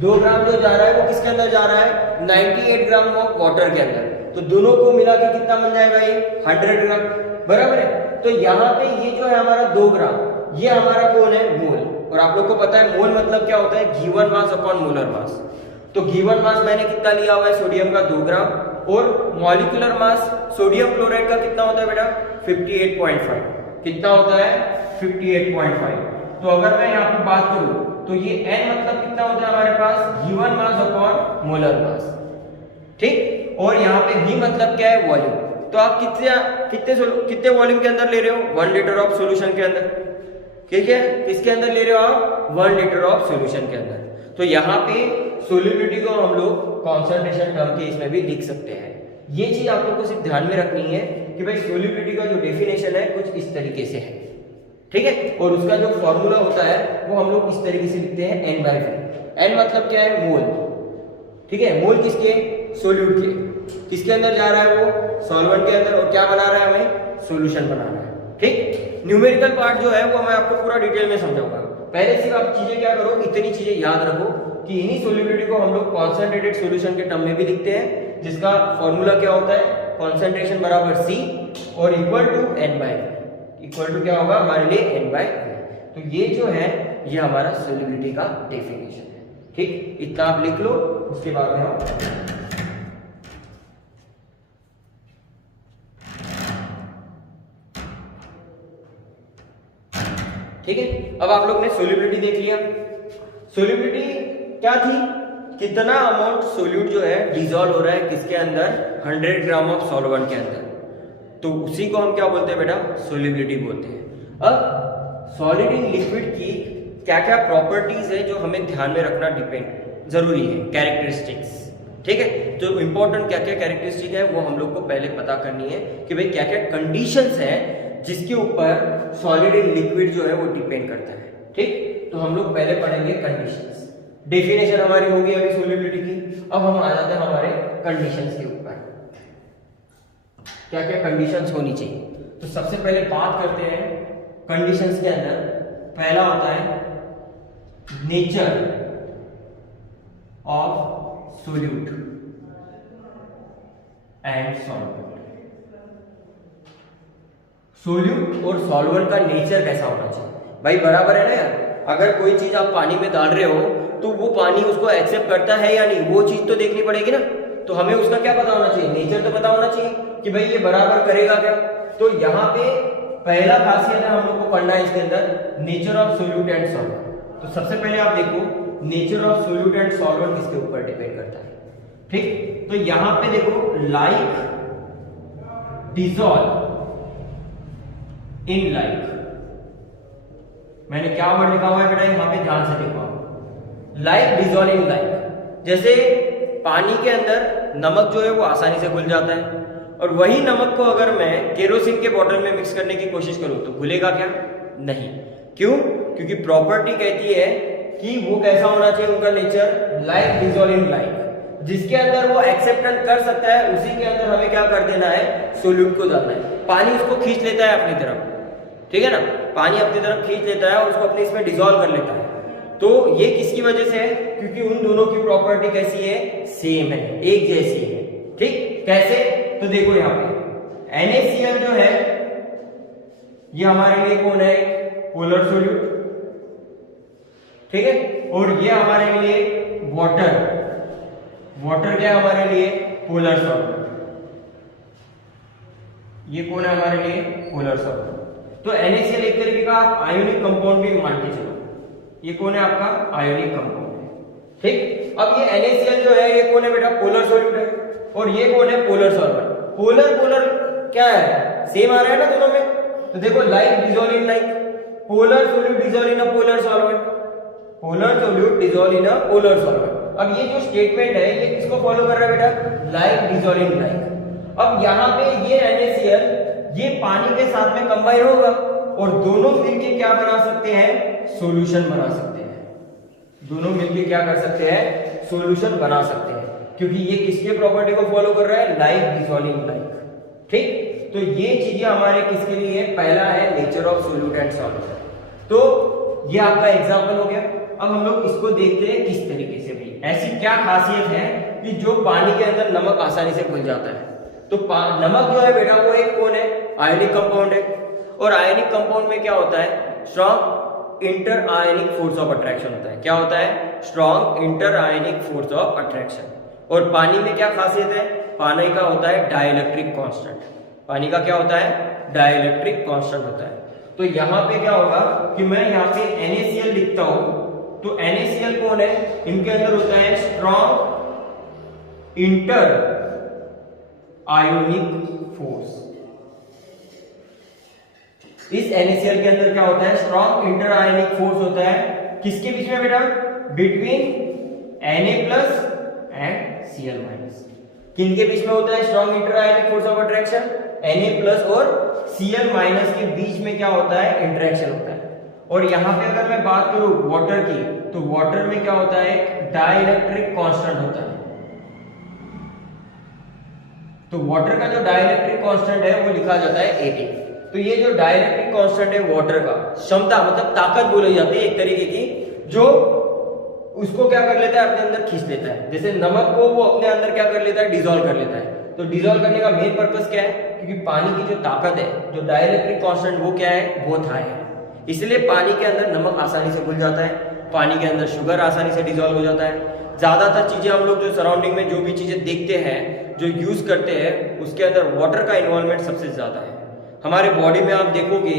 2 ग्राम जो जा रहा है वो किसके अंदर जा रहा है? 98 ग्राम ऑफ वाटर के अंदर। तो दोनों को मिला के कितना बन जाएगा? ये 100 ग्राम। बराबर है। तो यहाँ पे ये जो है हमारा 2 ग्राम, ये हमारा कौन है? मोल। और आप लोग को पता है मोल मतलब क्या होता है? गिवन मास अपॉन मोलर मास। तो गिवन मास मैंने कितना लिया हुआ है? सोडियम का 2 ग्राम। और मॉलिक्यूलर मास सोडियम क्लोराइड का कितना होता है बेटा? 58.5। कितना होता है? 58.5। तो अगर मैं यहाँ पे बात करूं तो ये N मतलब कितना होता है हमारे पास? Given mass upon molar mass, ठीक। और यहाँ पे V मतलब क्या है? वॉल्यूम। तो आप कितने वॉल्यूम के अंदर ले रहे हो? 1 लीटर ऑफ सॉल्यूशन के अंदर, ठीक है। किसके अंदर ले रहे हो आप? 1 लीटर ऑफ सॉल्यूशन के अंदर। तो यहाँ पे सोल्यूबिलिटी को हम लोग कॉन्सेंट्रेशन टर्म के इसमें भी लिख सकते हैं। ये चीज आप लोग को सिर्फ ध्यान में रखनी है कि भाई सोल्यूबिलिटी का जो डेफिनेशन है कुछ इस तरीके से है, ठीक है। और उसका जो फॉर्मूला होता है वो हम लोग इस तरीके से लिखते हैं N/V। N मतलब क्या है? मोल, ठीक है। मोल किसके? सोल्यूट के। किसके अंदर जा रहा है वो? सॉल्वेंट के अंदर। और क्या बना रहा है? हमें सोल्यूशन बना रहा है, ठीक। न्यूमेरिकल पार्ट जो है वो मैं आपको पूरा डिटेल में समझाऊंगा। पहले सिर्फ आप चीजें क्या करो, इतनी चीजें याद रखो कि इन्हीं सोल्यूबिलिटी को हम लोग कॉन्सेंट्रेटेड सॉल्यूशन के टर्म में भी लिखते हैं, जिसका फॉर्मूला क्या होता है? कॉन्सेंट्रेशन बराबर C और equal to N/V। Equal to क्या होगा हमारे लिए? N/V। तो ये जो है ये हमारा सोल्यूबिलिटी का डेफिनेशन है, ठीक। इतना आप लिख लो, उसके बाद में हम ठीक है। अब आप लोग ने सोल्यूबिलिटी देख लिया। सोल्यूबिलिटी क्या थी? कितना अमाउंट सोल्यूट जो है डिसॉल्व हो रहा है किसके अंदर? 100 ग्राम ऑफ सॉल्वेंट के अंदर। तो उसी को हम क्या बोलते हैं बेटा? सोल्यूबिलिटी बोलते हैं। अब सॉलिड इन लिक्विड की क्या क्या प्रॉपर्टीज है जो हमें ध्यान में रखना जरूरी है, कैरेक्टरिस्टिक्स, ठीक है। तो इंपॉर्टेंट क्या क्या कैरेक्टरिस्टिक है वो हम लोग को पहले पता करनी है कि भाई क्या क्या कंडीशंस है जिसके ऊपर सॉलिड इन लिक्विड जो है वो डिपेंड करता है, ठीक। तो हम लोग पहले पढ़ेंगे कंडीशंस। डेफिनेशन हमारी होगी अभी सोल्यूबिलिटी की। अब हम आ जाते हैं हमारे कंडीशंस के ऊपर, क्या क्या कंडीशंस होनी चाहिए। तो सबसे पहले बात करते हैं कंडीशंस के अंदर। पहला होता है nature of solute and solvent. Solute और सॉल्वेंट का नेचर कैसा होना चाहिए भाई, बराबर है ना यार। अगर कोई चीज आप पानी में डाल रहे हो तो वो पानी उसको एक्सेप्ट करता है या नहीं, वो चीज तो देखनी पड़ेगी ना। तो हमें उसका क्या पता होना चाहिए, नेचर तो पता होना चाहिए कि भाई ये बराबर करेगा क्या। तो यहाँ पे पहला खासियत है हम लोग को पढ़ना है इसके अंदर, nature of solute and solvent. तो सबसे पहले आप देखो nature of solute and solvent किसके ऊपर डिपेंड करता है, ठीक। तो यहाँ पे देखो लाइक डिसॉल्व इन लाइक, मैंने क्या वर्ड लिखा हुआ है बेटा, यहाँ पे ध्यान से देखो। लाइक डिसॉल्व इन लाइक, जैसे पानी के अंदर नमक जो है वो आसानी से घुल जाता है, और वही नमक को अगर मैं केरोसिन के बॉटल में मिक्स करने की कोशिश करूं तो घुलेगा क्या, नहीं। क्यों, क्योंकि प्रॉपर्टी कहती है कि वो कैसा होना चाहिए उनका nature, like dissolve in like. जिसके अंदर वो एक्सेप्टेंस कर सकता है उसी के अंदर हमें क्या कर देना है, सोल्यूट को डालना है। पानी उसको खींच लेता है अपनी तरफ, ठीक है ना, पानी अपनी तरफ खींच लेता है और उसको अपने इसमें डिसॉल्व कर लेता है। तो ये किसकी वजह से है, क्योंकि उन दोनों की प्रॉपर्टी कैसी है, सेम है, एक जैसी है, ठीक। कैसे, तो देखो यहाँ पे NaCl जो है ये हमारे लिए कौन है, पोलर सोल्यूट, ठीक है। और ये हमारे लिए वाटर, वाटर क्या है हमारे लिए, पोलर सॉल्वेंट। ये कौन है हमारे लिए, पोलर सॉल्वेंट। तो NaCl एक तरीके का आप आयोनिक कंपाउंड भी मान के चलो, ये कौन है आपका, आयोनिक कंपाउंड है, ठीक। अब ये NaCl जो है ये कौन है बेटा, पोलर सोल्यूट है, और ये कौन है, पोलर सॉल्वेंट। पोलर पोलर क्या है, सेम आ रहा है ना दोनों में। तो देखो like dissolve in like, polar solute dissolve in a polar solvent, polar solute dissolve in a polar solvent. अब ये जो स्टेटमेंट है ये किसको फॉलो कर रहा है बेटा, लाइक डिसॉल्व इन लाइक। अब यहाँ पे ये NaCl ये पानी के साथ में कंबाइन होगा और दोनों मिलके क्या बना सकते हैं, सॉल्यूशन बना सकते हैं। दोनों मिलके क्या कर सकते हैं, सॉल्यूशन बना सकते हैं, क्योंकि ये किसके प्रॉपर्टी को फॉलो कर रहा है, लाइक डिसॉल्व इन लाइक, ठीक। तो ये चीजें हमारे किसके लिए है, पहला है nature of solute and solvent. तो ये आपका एग्जांपल हो गया। अब हम लोग इसको देखते हैं किस तरीके से भी, ऐसी क्या खासियत है कि जो पानी के अंदर नमक आसानी से घुल जाता है। तो नमक जो है बेटा वो एक कौन है, आयनिक कंपाउंड है, और आयनिक कंपाउंड में क्या होता है, strong inter ionic force of attraction होता है। क्या होता है, strong inter ionic force of attraction. और पानी में क्या खासियत है, पानी का होता है डाइलेक्ट्रिक कांस्टेंट। पानी का क्या होता है, डाइलेक्ट्रिक कांस्टेंट होता है। तो यहाँ पे क्या होगा कि मैं यहाँ पे NaCl लिखता हूं, तो NaCl कौन है, इनके अंदर होता है स्ट्रॉन्ग इंटर आयोनिक फोर्स। इस NaCl के अंदर क्या होता है, स्ट्रॉन्ग इंटर आयोनिक फोर्स होता है, किसके बीच में बेटा, बिटवीन Na+ एंड Cl-। किनके बीच में होता है strong inter ionic force of attraction, Na+ और Cl- के बीच में क्या होता है, इंटरेक्शन होता है। और यहां पे अगर मैं बात करूं वाटर की, तो वाटर में क्या होता है, डाइलेक्ट्रिक कांस्टेंट होता है। तो वाटर का जो डाइलेक्ट्रिक कांस्टेंट है वो लिखा जाता है AT। तो ये जो डाइलेक्ट्रिक कांस्टेंट है वाटर का, क्षमता मतलब ताकत बोली जाती है एक तरीके की, जो उसको क्या कर लेता है, अपने अंदर खींच लेता है। जैसे नमक को वो अपने अंदर क्या कर लेता है, डिसॉल्व कर लेता है। तो डिसॉल्व करने का मेन पर्पस क्या है, क्योंकि पानी की जो ताकत है, जो डाइलेक्ट्रिक कांस्टेंट वो क्या है, बहुत हाई है, इसलिए पानी के अंदर नमक आसानी से घुल जाता है, पानी के अंदर शुगर आसानी से डिसॉल्व हो जाता है। ज्यादातर चीजें हम लोग जो सराउंडिंग में जो भी चीजें देखते हैं, जो यूज करते हैं, उसके अंदर वाटर का इन्वॉल्वमेंट सबसे ज्यादा है। हमारे बॉडी में आप देखोगे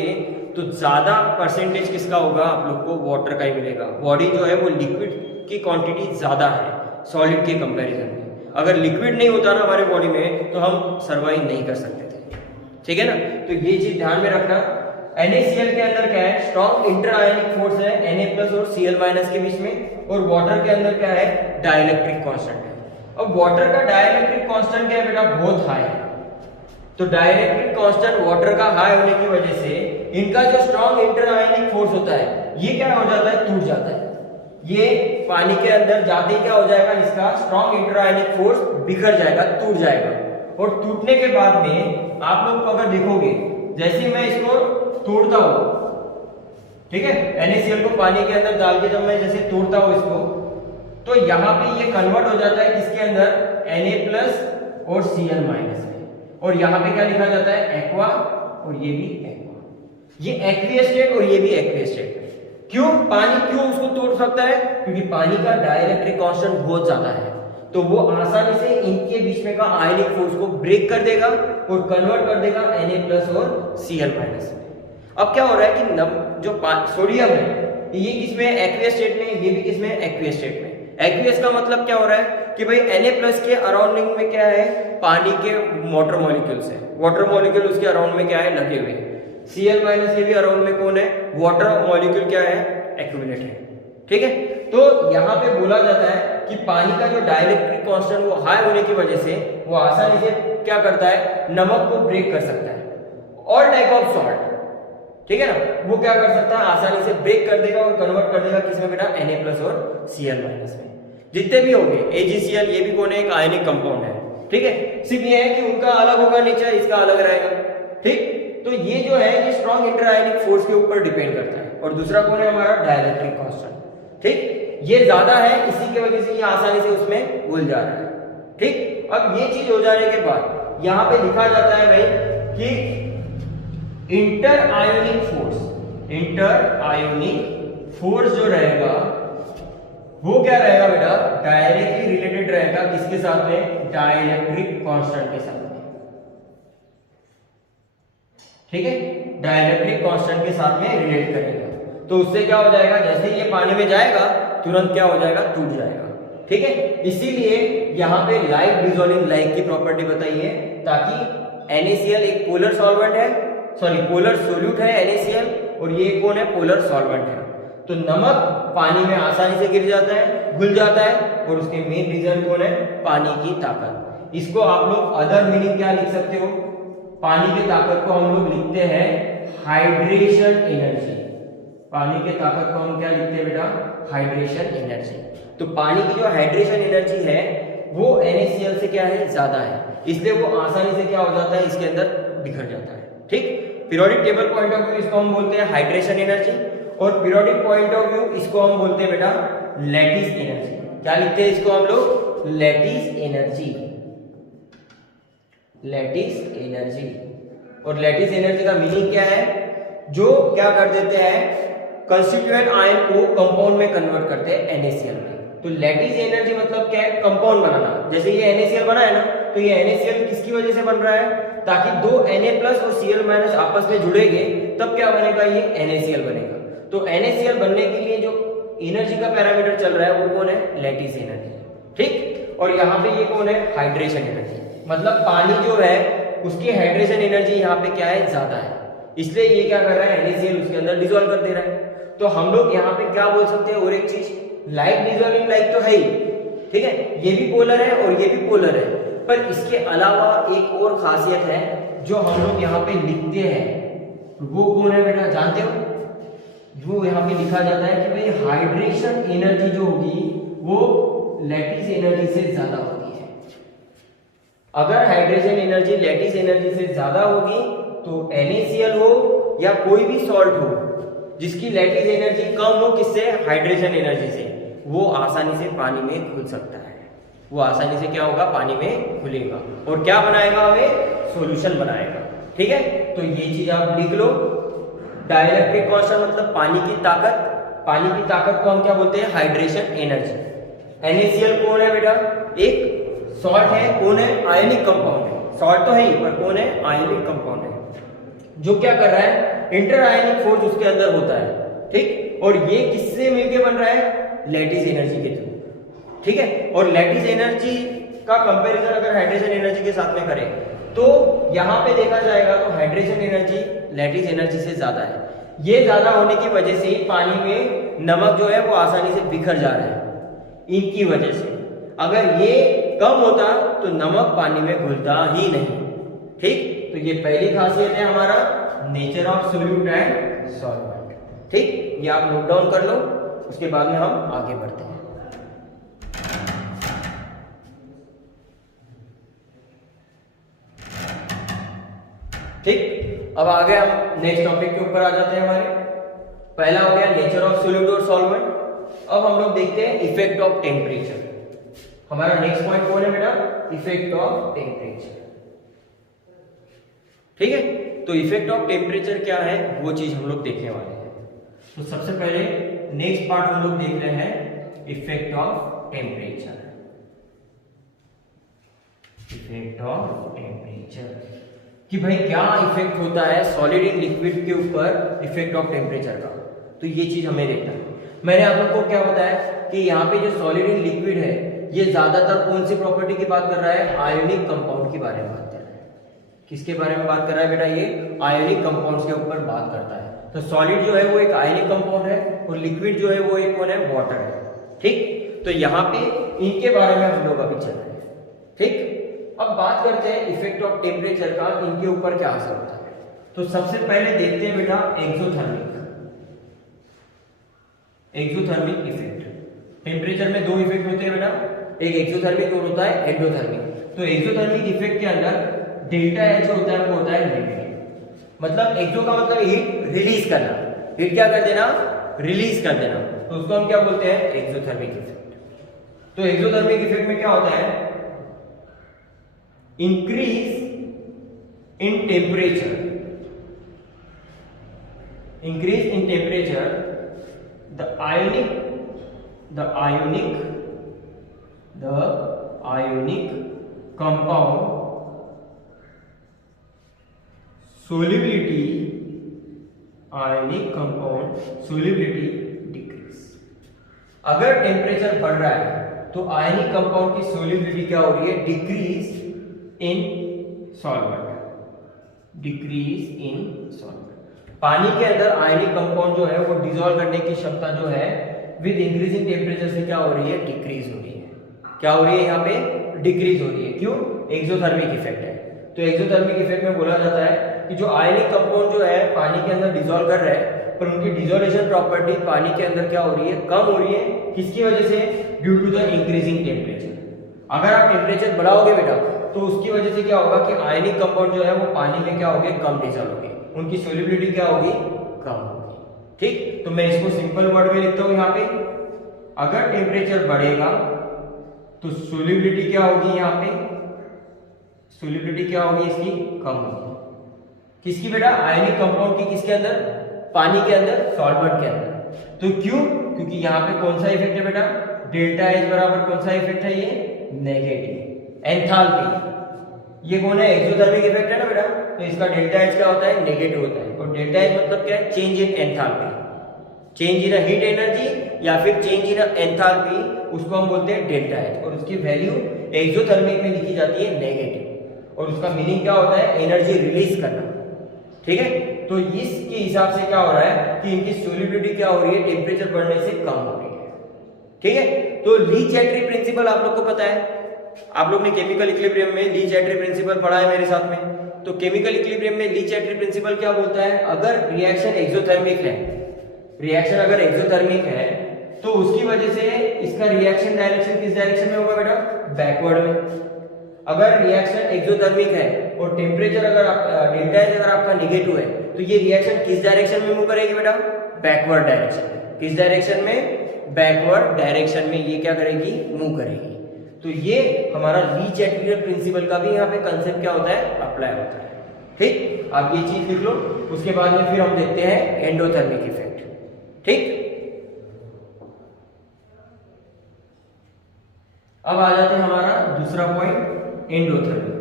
तो ज्यादा परसेंटेज किसका होगा, आप लोग को वाटर का ही मिलेगा। बॉडी जो है वो लिक्विड की क्वांटिटी ज्यादा है सॉलिड के कंपैरिजन में। अगर लिक्विड नहीं होता ना हमारे बॉडी में तो हम सर्वाइव नहीं कर सकते थे, ठीक है ना। तो ये चीज ध्यान में रखना। NaCl के अंदर क्या है, स्ट्रॉन्ग इंटर आयोनिक फोर्स है Na+ और Cl- के बीच में, और वाटर के अंदर क्या है, डाइलेक्ट्रिक कांस्टेंट है। अब वाटर का डाइलेक्ट्रिक कांस्टेंट क्या है बेटा, बहुत हाई है। तो डाइलेक्ट्रिक कांस्टेंट वाटर का हाई होने की वजह से इनका जो स्ट्रॉन्ग इंटर आयोनिक फोर्स होता है ये क्या हो जाता है, टूट जाता है। ये पानी के अंदर जाते ही क्या हो जाएगा, इसका स्ट्रॉन्ग इंटर आयोनिक फोर्स बिखर जाएगा, टूट जाएगा। और टूटने के बाद में आप लोग को अगर देखोगे, जैसे मैं इसको तोड़ता हूं ठीक है। NaCl को पानी के अंदर डाल के जब मैं जैसे तोड़ता हूं इसको, तो यहाँ पे ये कन्वर्ट हो जाता है किसके अंदर, Na+ और Cl- में, और यहाँ पे क्या लिखा जाता है, एक्वा, और ये भी एक्वा। ये एक्वियस स्टेट और ये भी एक्वियस स्टेट। क्यों, पानी क्यों उसको तोड़ सकता है, क्योंकि पानी का डाइलेक्ट्रिक कांस्टेंट बहुत ज्यादा है, तो वो आसानी से इनके बीच में का आयनिक फोर्स को ब्रेक कर देगा और कन्वर्ट कर देगा Na+ और Cl- में। अब क्या हो रहा है कि जो सोडियम है ये किसमें, एक्वियस स्टेट में, ये भी किसमें, एक्वियस स्टेट में। एक्वियस का मतलब क्या हो रहा है कि भाई Na+ के अराउंडिंग में क्या है, पानी के वाटर मॉलिक्यूल्स है, वाटर मॉलिक्यूल उसके अराउंड में क्या है, लगे हुए। Cl- के भी अराउंड में कौन है, वाटर मॉलिक्यूल क्या है, एक्यूमुलेट है। ठीक है, तो यहाँ पे बोला जाता है कि पानी का जो डाइलेक्ट्रिक कांस्टेंट वो हाई होने की वजह से वो आसानी से क्या करता है, नमक को ब्रेक कर सकता है। ऑल टाइप ऑफ सॉल्ट, ठीक है ना, वो क्या कर सकता है, आसानी से ब्रेक कर देगा और कन्वर्ट कर देगा किसमें बेटा, Na+ और Cl- में। जितने भी होंगे AgCl, ये भी कौन है, एक आयनिक कंपाउंड है। ठीक है, सिर्फ ये है कि उनका अलग होगा नेचर, इसका अलग रहेगा। ठीक, तो ये जो है ये स्ट्रॉन्ग इंटर आयनिक फोर्स के ऊपर डिपेंड करता है। और दूसरा कौन है हमारा, डाइलेक्ट्रिक कांस्टेंट। ठीक, ये ज्यादा है, इसी की वजह से ये आसानी से उसमें घुल जा रहा है। ठीक, अब ये चीज हो जाने के बाद यहां पे लिखा जाता है भाई कि inter ionic force, inter ionic force जो रहेगा वो क्या रहेगा बेटा, डायरेक्टली रिलेटेड रहेगा किसके साथ में, डाइलेक्ट्रिक कांस्टेंट के साथ में। ठीक है, डाइलेक्ट्रिक कांस्टेंट के साथ में रिलेट करेगा, तो उससे क्या हो जाएगा, जैसे ये पानी में जाएगा तुरंत क्या हो जाएगा, टूट जाएगा। ठीक है, इसीलिए यहाँ पे लाइक डिसॉल्विंग लाइक की प्रॉपर्टी बताई है, ताकि NaCl एक पोलर सॉल्वेंट है, सॉरी पोलर सोल्यूट है NaCl, और ये कौन है, पोलर सॉल्वेंट है। तो नमक पानी में आसानी से गिर जाता है, घुल जाता है, और उसके मेन रीजन कौन है, पानी की ताकत। इसको आप लोग अदर मीनिंग क्या लिख सकते हो, पानी की ताकत को हम लोग लिखते हैं हाइड्रेशन एनर्जी। पानी की ताकत को हम क्या लिखते हैं बेटा, हाइड्रेशन एनर्जी। तो पानी की जो हाइड्रेशन एनर्जी है वो NaCl से क्या है, ज्यादा है, इसलिए वो आसानी से क्या हो जाता है, इसके अंदर बिखर जाता है। ठीक, periodic table point of view इसको हम बोलते हैं हाइड्रेशन एनर्जी, और पीरियोडिक पॉइंट ऑफ व्यू इसको हम बोलते हैं बेटा लैटिस एनर्जी। क्या लिखते हैं इसको हम लोग, लैटिस एनर्जी, लैटिस एनर्जी। और लैटिस एनर्जी का मीनिंग क्या है, जो क्या कर देते हैं, कंस्टिट्यूएंट आयन को कंपाउंड में कन्वर्ट करते हैं NaCl में। तो लैटिस एनर्जी मतलब क्या है, कंपाउंड बनाना। जैसे ये NaCl बना है ना, तो ये NaCl किसकी वजह से बन रहा है, ताकि दो Na+ और Cl- आपस में जुड़ेंगे तब क्या बनेगा, ये NaCl बनेगा। तो NaCl बनने के लिए जो एनर्जी का पैरामीटर चल रहा है वो कौन है, लैटिस एनर्जी। ठीक, और यहाँ पे ये कौन है, हाइड्रेशन एनर्जी, मतलब पानी जो है उसकी हाइड्रेशन एनर्जी यहाँ पे क्या है, ज्यादा है, इसलिए ये क्या कर रहा है, NaCl उसके अंदर डिसॉल्व कर दे रहा है। तो हम लोग यहाँ पे क्या बोल सकते हैं, और एक चीज, लाइक डिसॉल्विंग लाइक तो है ही, ठीक है, ये भी पोलर है और ये भी पोलर है, पर इसके अलावा एक और खासियत है जो हम लोग यहाँ पे लिखते हैं, वो कौन है बेटा, जानते हो, वो यहाँ पे लिखा जाता है कि भाई हाइड्रेशन एनर्जी जो होगी वो लैटिस एनर्जी से ज्यादा होगी है। अगर हाइड्रेशन एनर्जी लैटिस एनर्जी से ज्यादा होगी तो NaCl हो या कोई भी सॉल्ट हो जिसकी लैटिस एनर्जी कम हो, किससे, हाइड्रेशन एनर्जी से, वो आसानी से पानी में घुल सकता है, वो आसानी से क्या होगा, पानी में घुलेगा और क्या बनाएगा, हमें सॉल्यूशन बनाएगा। ठीक है, तो ये चीज आप लिख लो, डाइलेक्ट्रिक कांस्टेंट मतलब पानी की ताकत, पानी की ताकत को हम क्या बोलते हैं, हाइड्रेशन एनर्जी। NaCl कौन है बेटा, एक सॉल्ट है, कौन है, आयनिक कंपाउंड है, सॉल्ट तो है ही पर कौन है, आयनिक कंपाउंड है, जो क्या कर रहा है, इंटर आयनिक फोर्स उसके अंदर होता है। ठीक, और ये किससे मिलके बन रहा है, लैटिस एनर्जी के थ्रू। ठीक है, और लैटिस एनर्जी का कंपैरिजन अगर हाइड्रेशन एनर्जी के साथ में करें तो यहाँ पे देखा जाएगा तो हाइड्रेशन एनर्जी लैटिस एनर्जी से ज्यादा है। ये ज्यादा होने की वजह से पानी में नमक जो है वो आसानी से बिखर जा रहा है इनकी वजह से। अगर ये कम होता तो नमक पानी में घुलता ही नहीं। ठीक, तो ये पहली खासियत है हमारा nature of solute and solvent. ठीक, ये आप नोट डाउन कर लो, उसके बाद में हम आगे बढ़ते हैं। ठीक, अब आगे हम नेक्स्ट टॉपिक के ऊपर आ जाते हैं हमारे। पहला हो गया नेचर ऑफ सॉल्यूट और सॉल्वेंट। अब हम लोग देखते हैं इफेक्ट ऑफ टेम्परेचर। हमारा नेक्स्ट पॉइंट कौन है बेटा? Effect of temperature. ठीक है, तो इफेक्ट ऑफ टेम्परेचर क्या है वो चीज हम लोग देखने वाले हैं। तो सबसे पहले नेक्स्ट पार्ट हम लोग देख रहे हैं effect of temperature. Effect of temperature कि भाई क्या इफेक्ट होता है सॉलिड इन लिक्विड के ऊपर इफेक्ट ऑफ टेम्परेचर का, तो ये चीज हमें देखना है। मैंने आप लोग को क्या बताया कि यहाँ पे जो सॉलिड इन लिक्विड है ये ज्यादातर कौन सी प्रॉपर्टी की बात कर रहा है? आयोनिक कंपाउंड की बारे में बात कर रहा है। किसके बारे में बात कर रहा है बेटा? ये आयोनिक कंपाउंड्स के ऊपर बात करता है। तो सॉलिड जो है वो एक आयोनिक कंपाउंड है और लिक्विड जो है वो एक कौन है? वाटर है। ठीक, तो यहाँ पे इनके बारे में हम लोग अभी चल रहे हैं। ठीक, अब बात करते हैं इफेक्ट ऑफ टेम्परेचर का, इनके ऊपर क्या असर होता है। तो सबसे पहले देखते हैं बेटा एक्सोथर्मिक इफेक्ट। टेम्परेचर में दो इफेक्ट होते हैं बेटा, एक एक्सोथर्मिक और होता है एंडोथर्मिक। तो एक्सोथर्मिक इफेक्ट के अंदर डेल्टा एच होता है वो होता है नेगेटिव। मतलब एक्सो का मतलब हीट रिलीज करना, हीट क्या कर देना? रिलीज कर देना। तो उसको हम क्या बोलते हैं? Exothermic effect. तो एक्सोथर्मिक इफेक्ट में क्या होता है? Increase in temperature, the ionic compound solubility decrease। अगर टेम्परेचर बढ़ रहा है तो आयनिक कंपाउंड की सोल्यूबिलिटी क्या हो रही है? Decrease in solvent. पानी के अंदर आयनिक कंपाउंड जो है वो डिसॉल्व करने की क्षमता जो है विद इंक्रीजिंग टेम्परेचर से क्या हो रही है? डिक्रीज हो रही है। क्या हो रही है? यहाँ पे डिक्रीज हो रही है। क्यों? एक्सोथर्मिक इफेक्ट है। तो एक्सोथर्मिक इफेक्ट में बोला जाता है कि जो आयनिक कंपाउंड जो है पानी के अंदर डिसॉल्व कर रहे हैं पर उनकी डिसोल्यूशन प्रॉपर्टी पानी के अंदर क्या हो रही है? कम हो रही है। किसकी वजह से? Due to the increasing temperature. अगर आप टेम्परेचर बढ़ाओगे बेटा तो उसकी वजह से क्या होगा कि आयनिक कंपाउंड जो है वो पानी में क्या होंगे? कम डिसॉल्व होंगे, उनकी सोल्यूबिलिटी क्या होगी? कम होगी। ठीक, तो मैं इसको सिंपल वर्ड में लिखता हूं यहाँ पे, अगर टेम्परेचर बढ़ेगा तो सोल्यूबिलिटी क्या होगी? यहाँ पे सोल्यूबिलिटी क्या होगी इसकी? कम होगी। किसकी बेटा? आयनिक कंपाउंड की। किसके अंदर? पानी के अंदर, सॉल्वेंट के अंदर। तो क्यों? क्योंकि यहाँ पे कौन सा इफेक्ट है बेटा? डेल्टा एच बराबर कौन सा इफेक्ट है? ये नेगेटिव एंथैल्पी। ये कौन है? एक्सोथर्मिक इफेक्ट है ना बेटा, तो इसका डेल्टा एच क्या होता है? नेगेटिव होता है। और डेल्टा एच मतलब क्या है? Change in enthalpy, change in heat energy या फिर चेंज इन एंथैल्पी, उसको हम बोलते हैं डेल्टा एच। और उसकी वैल्यू एक्सोथर्मिक में लिखी जाती है नेगेटिव, और उसका मीनिंग क्या होता है? एनर्जी रिलीज करना। ठीक है, तो इसके हिसाब से क्या हो रहा है कि इनकी सोल्यूबिलिटी क्या हो रही है? टेम्परेचर बढ़ने से कम हो रही है। ठीक है, तो ली-चैटरी प्रिंसिपल आप लोग को पता है, आप लोग ने केमिकल इक्विलिब्रियम में ली-चैटरी प्रिंसिपल पढ़ा है मेरे साथ में। तो केमिकल इक्विलिब्रियम में ली-चैटरी प्रिंसिपल क्या बोलता है? अगर रिएक्शन एक्सोथर्मिक है, रिएक्शन अगर एक्सोथर्मिक है तो उसकी वजह से इसका रिएक्शन डायरेक्शन किस डायरेक्शन में होगा बेटा? बैकवर्ड में। अगर रिएक्शन एक्सोथर्मिक है और टेम्परेचर अगर डेल्टा एच अगर आपका नेगेटिव है तो ये रिएक्शन किस डायरेक्शन में मूव करेगी बेटा? बैकवर्ड डायरेक्शन में। किस डायरेक्शन में? बैकवर्ड डायरेक्शन में ये क्या करेगी? मूव करेगी। तो ये हमारा ली-चैटरी प्रिंसिपल का भी यहाँ पे कंसेप्ट क्या होता है? अप्लाई होता है। ठीक, आप ये चीज लिख लो। उसके बाद में फिर हम देखते हैं एंडोथर्मिक इफेक्ट। ठीक, अब आ जाते हैं हमारा दूसरा पॉइंट, एंडोथर्मिक।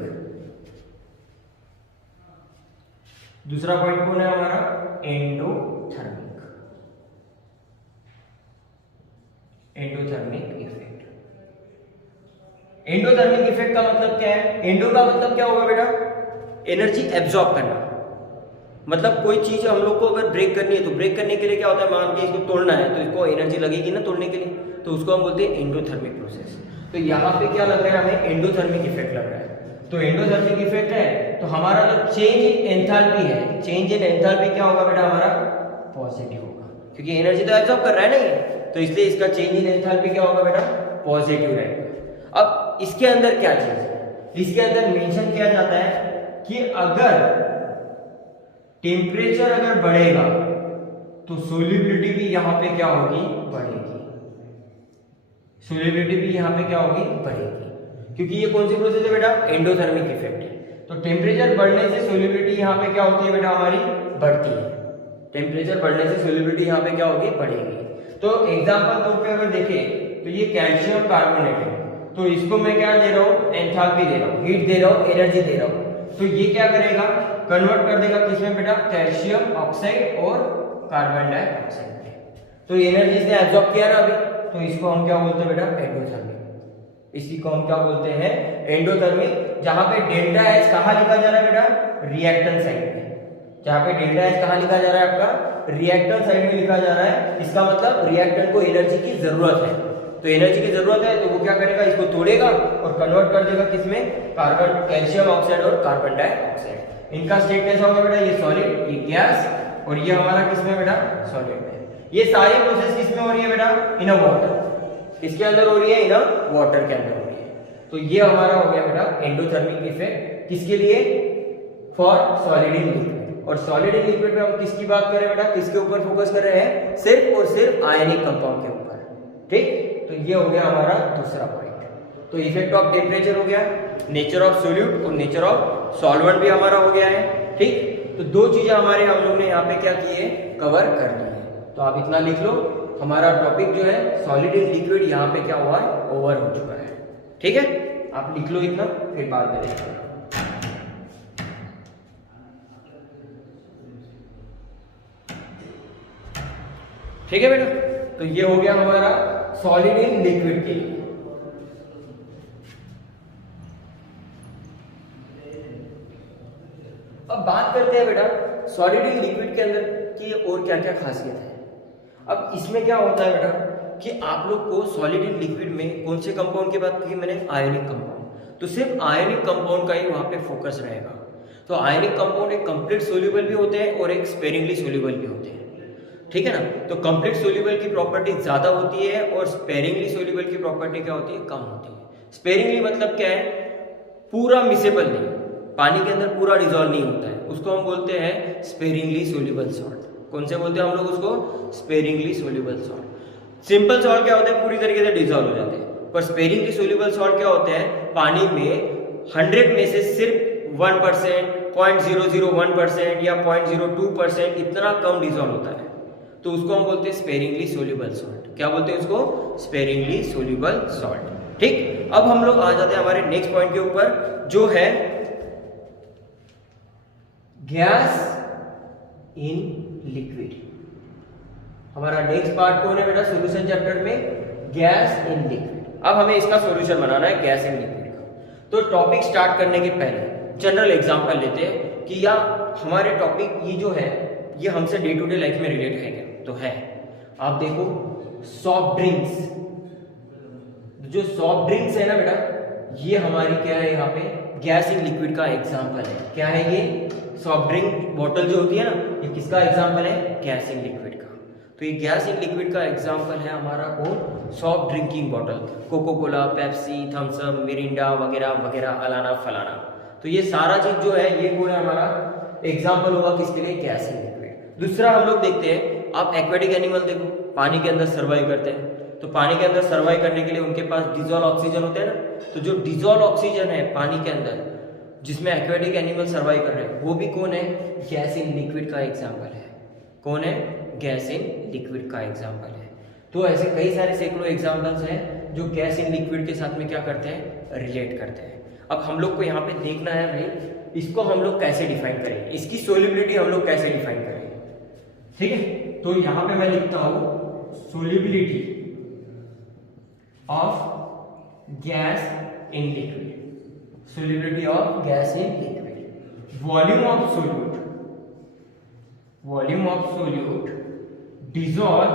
दूसरा पॉइंट कौन है हमारा? Endothermic effect. एंडोथर्मिक इफेक्ट का मतलब क्या है? एंडो का मतलब क्या होगा बेटा? एनर्जी एब्जॉर्ब करना। मतलब कोई चीज हम लोग को अगर ब्रेक करनी है तो ब्रेक करने के लिए क्या होता है? मान के इसको तोड़ना है तो इसको एनर्जी लगेगी ना तोड़ने के लिए, तो उसको हम बोलते हैं एंडोथर्मिक प्रोसेस। तो यहाँ पे क्या लग रहा है? हमें एंडोथर्मिक इफेक्ट लग रहा है। तो एंडोथर्मिक इफेक्ट है तो हमारा जो चेंज इन एंथैल्पी है, चेंज इन एंथैल्पी क्या होगा बेटा? हमारा पॉजिटिव होगा, क्योंकि एनर्जी तो एब्जॉर्ब कर रहा है ना ये, तो इसलिए इसका चेंज इन एंथैल्पी क्या होगा बेटा? पॉजिटिव रहेगा। अब इसके अंदर क्या चीज है? इसके अंदर मेंशन किया जाता है कि अगर टेम्परेचर अगर बढ़ेगा तो सोल्यूबिलिटी भी यहाँ पे क्या होगी, बढ़ेगी। सोल्यूबिलिटी भी यहाँ पे क्या होगी, बढ़ेगी, क्योंकि ये कौन सी प्रोसेस है बेटा, एंडोथर्मिक इफेक्ट है। तो टेम्परेचर बढ़ने से सोल्यूबिलिटी यहाँ पे क्या होती है बेटा, हमारी बढ़ती है। टेम्परेचर बढ़ने से सोल्यूबिलिटी यहाँ पे क्या होगी, बढ़ेगी। तो एग्जांपल तौर पे अगर देखें तो ये कैल्शियम कार्बोनेट है, तो इसको मैं क्या दे रहा हूँ, एंथैल्पी दे रहा हूँ, हीट दे रहा हूँ, एनर्जी दे रहा हूँ। तो ये क्या करेगा, कन्वर्ट कर देगा किसमें बेटा, कैल्शियम ऑक्साइड और कार्बन डाइऑक्साइड में। तो एनर्जी इसने एब्जॉर्ब किया ना अभी, तो इसको हम क्या बोलते हैं बेटा, एंडोथर्मिक। इसी को हम क्या बोलते हैं, एंडोथर्मिक। जहां पे डेल्टा एच कहाँ लिखा जा रहा है बेटा, रिएक्टेंट साइड में। जहां पे डेल्टा एच कहाँ लिखा जा रहा है आपका, रिएक्टेंट साइड में लिखा जा रहा है। इसका मतलब रिएक्टेंट को एनर्जी की जरूरत है, तो एनर्जी की जरूरत है तो वो क्या करेगा, इसको तोड़ेगा और कन्वर्ट कर देगा किसमें, कार्बन, कैल्शियम ऑक्साइड और कार्बन डाइऑक्साइड। इनका स्टेट कैसा होगा बेटा, ये सॉलिड, ये गैस, और ये हमारा किसमें बेटा, सॉलिड में। ये सारी प्रोसेस किसमें हो रही है बेटा, इन अ वाटर। किसके अंदर हो रही है, इन अ वाटर के अंदर हो रही है। तो ये हमारा हो गया बेटा एंडोथर्मिक इफेक्ट, किसके लिए, फॉर सॉलिड इन लिक्विड। और सॉलिड इन लिक्विड में हम किसकी बात कर रहे हैं बेटा, किसके ऊपर फोकस कर रहे हैं, सिर्फ और सिर्फ आयनिक कंपाउंड के ऊपर। ठीक, तो ये हो गया हमारा दूसरा पॉइंट। तो इफेक्ट ऑफ टेम्परेचर हो गया, नेचर ऑफ सोल्यूट और नेचर ऑफ सॉल्वेंट भी हमारा हो गया है। ठीक, तो दो चीजें हमारे हम लोग ने यहाँ पे क्या की है, कवर कर ली है। तो आप इतना लिख लो, हमारा टॉपिक जो है सॉलिड इन लिक्विड यहाँ पे क्या हुआ है, ओवर हो चुका है। ठीक है, आप लिख लो इतना, फिर बाद में देखेंगे। ठीक है बेटा, तो ये हो गया हमारा सॉलिड इन लिक्विड के लिए। अब बात करते हैं बेटा सॉलिड इन लिक्विड के अंदर की और क्या क्या खासियत है। अब इसमें क्या होता है बेटा कि आप लोग को सॉलिड इन लिक्विड में कौन से कंपाउंड की बात की मैंने, आयनिक कंपाउंड। तो सिर्फ आयनिक कंपाउंड का ही वहां पे फोकस रहेगा। तो आयनिक कंपाउंड एक कंप्लीट सोल्यूबल भी होते हैं और एक स्पेरिंगली सोल्यूबल भी होते हैं। ठीक है ना, तो कंप्लीट सोल्यूबल की प्रॉपर्टी ज्यादा होती है और स्पेरिंगली सोल्यूबल की प्रॉपर्टी क्या होती है, कम होती है। स्पेरिंगली मतलब क्या है, पूरा मिसेबल नहीं, पानी के अंदर पूरा डिजोल्व नहीं होता है, उसको हम बोलते हैं स्पेरिंगली सोल्यूबल सॉल्ट। कौन से बोलते हैं हम लोग उसको, sparingly soluble salt. Simple salt क्या होते हैं, पूरी तरीके से डिजोल्व हो जाते हैं, पर स्पेरिंगली सोल्यूबल सॉल्ट क्या होते हैं, पानी में 100 में से सिर्फ 1%, 0.001% या 0.02% इतना कम डिजोल्व होता है, तो उसको हम बोलते हैं स्पेरिंगली सोल्यूबल सॉल्ट। क्या बोलते हैं उसको, स्पेरिंगली सोल्यूबल सॉल्ट। ठीक, अब हम लोग आ जाते हैं हमारे नेक्स्ट पॉइंट के ऊपर, जो है गैस इन लिक्विड। हमारा नेक्स्ट पार्ट कौन है बेटा, सॉल्यूशन चैप्टर में, गैस इन लिक्विड। अब हमें इसका सॉल्यूशन बनाना है गैस इन लिक्विड का। तो टॉपिक स्टार्ट करने के पहले जनरल एग्जांपल लेते हैं कि या हमारे टॉपिक ये जो है ये हमसे डे टू डे लाइफ में रिलेट है क्या, तो है। आप देखो सॉफ्ट ड्रिंक्स, जो सॉफ्ट ड्रिंक्स है ना बेटा, ये हमारी क्या है, यहाँ पे गैस इन लिक्विड का एग्जांपल है। क्या है ये, सॉफ्ट ड्रिंक बोतल जो होती है ना, ये किसका एग्जांपल है, गैस इन लिक्विड का। तो ये गैस इन लिक्विड का एग्जांपल है हमारा कौन, सॉफ्ट ड्रिंकिंग बोतल, Coca Cola, Pepsi, Thums Up, Mirinda वगैरह वगैरह, अलाना फलाना। तो ये सारा चीज जो है ये कौन है, हमारा एग्जाम्पल होगा किसके लिए, गैस इन लिक्विड। दूसरा हम लोग देखते हैं, आप एक्वेटिक एनिमल देखो, पानी के अंदर सर्वाइव करते हैं। तो पानी के अंदर सर्वाइव करने के लिए उनके पास डिजोल्व ऑक्सीजन होते हैं ना, तो जो डिजोल्व ऑक्सीजन है पानी के अंदर जिसमें एक्वेटिक एनिमल सर्वाइव कर रहे हैं, वो भी कौन है, गैस इन लिक्विड का एग्जाम्पल है। कौन है, गैस इन लिक्विड का एग्जाम्पल है। तो ऐसे कई सारे सैकड़ों एग्जाम्पल्स हैं जो गैस इन लिक्विड के साथ में क्या करते हैं, रिलेट करते हैं। अब हम लोग को यहाँ पे देखना है भाई, इसको हम लोग कैसे डिफाइन करें, इसकी सोल्यूबिलिटी हम लोग कैसे डिफाइन करें। ठीक है, तो यहां पे मैं लिखता हूं solubility of gas in liquid, solubility of gas in liquid, volume of solute, volume of solute dissolve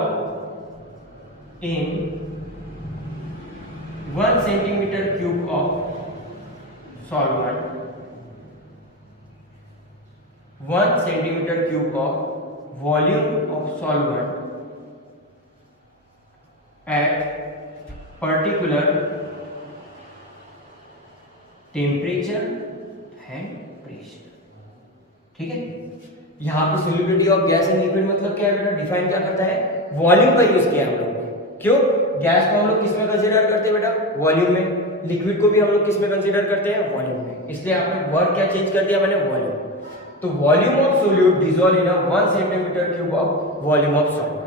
in 1 centimetre cube of solvent, 1 centimetre cube of volume of solvent at particular temperature and pressure। ठीक है, यहाँ पे solubility of gas in liquid मतलब क्या है बेटा, define क्या करता है, वॉल्यूम का यूज किया हम लोग ने। क्यों, गैस को हम लोग किस में कंसीडर करते हैं बेटा, वॉल्यूम में। लिक्विड को भी हम लोग किस में कंसीडर करते हैं, वॉल्यूम में। इसलिए आपने वर्ड क्या चेंज कर दिया मैंने, वॉल्यूम। तो volume of solute dissolve in 1 centimetre cube of volume of solvent.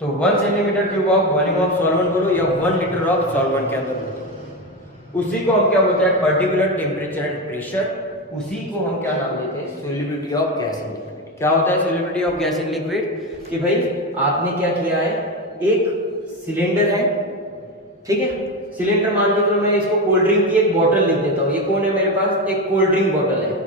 तो 1 centimetre cube of volume of solvent बोलो या 1 लीटर ऑफ सॉल्वेंट के अंदर बोलो, उसी को हम क्या बोलते हैं, पर्टिकुलर टेम्परेचर एंड प्रेशर, उसी को हम क्या नाम देते हैं, solubility of gas in liquid. क्या होता है solubility of gas in liquid, कि भाई आपने क्या किया है, एक सिलेंडर है, ठीक है, सिलेंडर मान के चलो मैं इसको कोल्ड ड्रिंक की एक बोतल लिख देता हूं। ये कौन है मेरे पास, एक कोल्ड ड्रिंक बोतल है,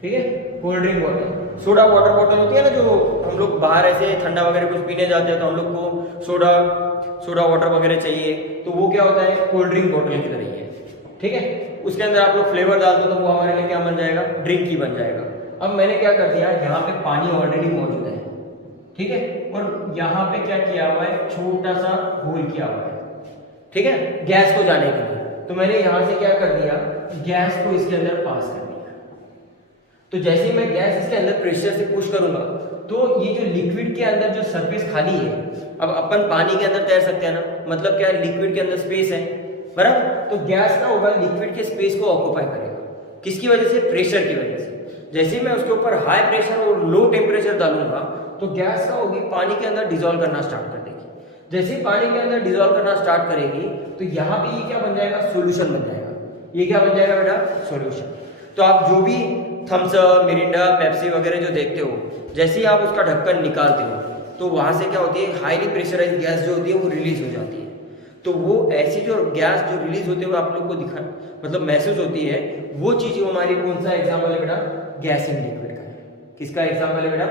ठीक है, कोल्ड ड्रिंक बोतल। सोडा वाटर बोतल होती है ना, जो हम लोग बाहर ऐसे ठंडा वगैरह कुछ पीने जाते हैं तो हम लोग को सोडा वाटर वगैरह चाहिए, तो वो क्या होता है, कोल्ड ड्रिंक बोतल की तरह ही है, ठीक है। उसके अंदर आप लोग फ्लेवर डाल दो तो वो हमारे लिए क्या बन जाएगा, ड्रिंक ही बन जाएगा। अब मैंने क्या कर दिया, यहाँ पे पानी ऑलरेडी मौजूद है, ठीक है, और यहाँ पे क्या किया हुआ है, छोटा सा होल किया हुआ है, ठीक है, गैस को जाने के लिए। तो मैंने यहाँ से क्या कर दिया, गैस को इसके अंदर पास कर दिया। तो जैसे ही मैं गैस इसके अंदर प्रेशर से पुश करूंगा तो ये जो लिक्विड के अंदर जो सरफेस खाली है, अब अपन पानी के अंदर तैर सकते हैं ना, मतलब क्या है, लिक्विड के अंदर स्पेस है, बराबर। तो गैस का होगा लिक्विड के स्पेस को ऑक्यूपाई करेगा, किसकी वजह से, प्रेशर की वजह से। जैसे ही मैं उसके ऊपर हाई प्रेशर और लो टेम्परेचर डालूंगा तो गैस का होगी पानी के अंदर डिसॉल्व करना स्टार्ट कर देगी। जैसे ही पानी के अंदर डिसॉल्व करना स्टार्ट करेगी तो यहाँ पे ये क्या बन जाएगा, सोल्यूशन बन जाएगा। ये क्या बन जाएगा बेटा, सोल्यूशन। तो आप जो भी थम्स अप, मिरिंडा, पेप्सी वगैरह जो देखते हो, जैसे ही आप उसका ढक्कन निकालते हो तो वहां से क्या होती है, हाईली प्रेशराइज्ड गैस जो होती है वो रिलीज हो जाती है। तो वो ऐसी जो गैस जो रिलीज होते हुए आप लोग को दिखा मतलब महसूस होती है, वो चीज हमारी कौन सा एग्जाम्पल है बेटा, गैस इन लिक्विड का है। किसका एग्जाम्पल है बेटा,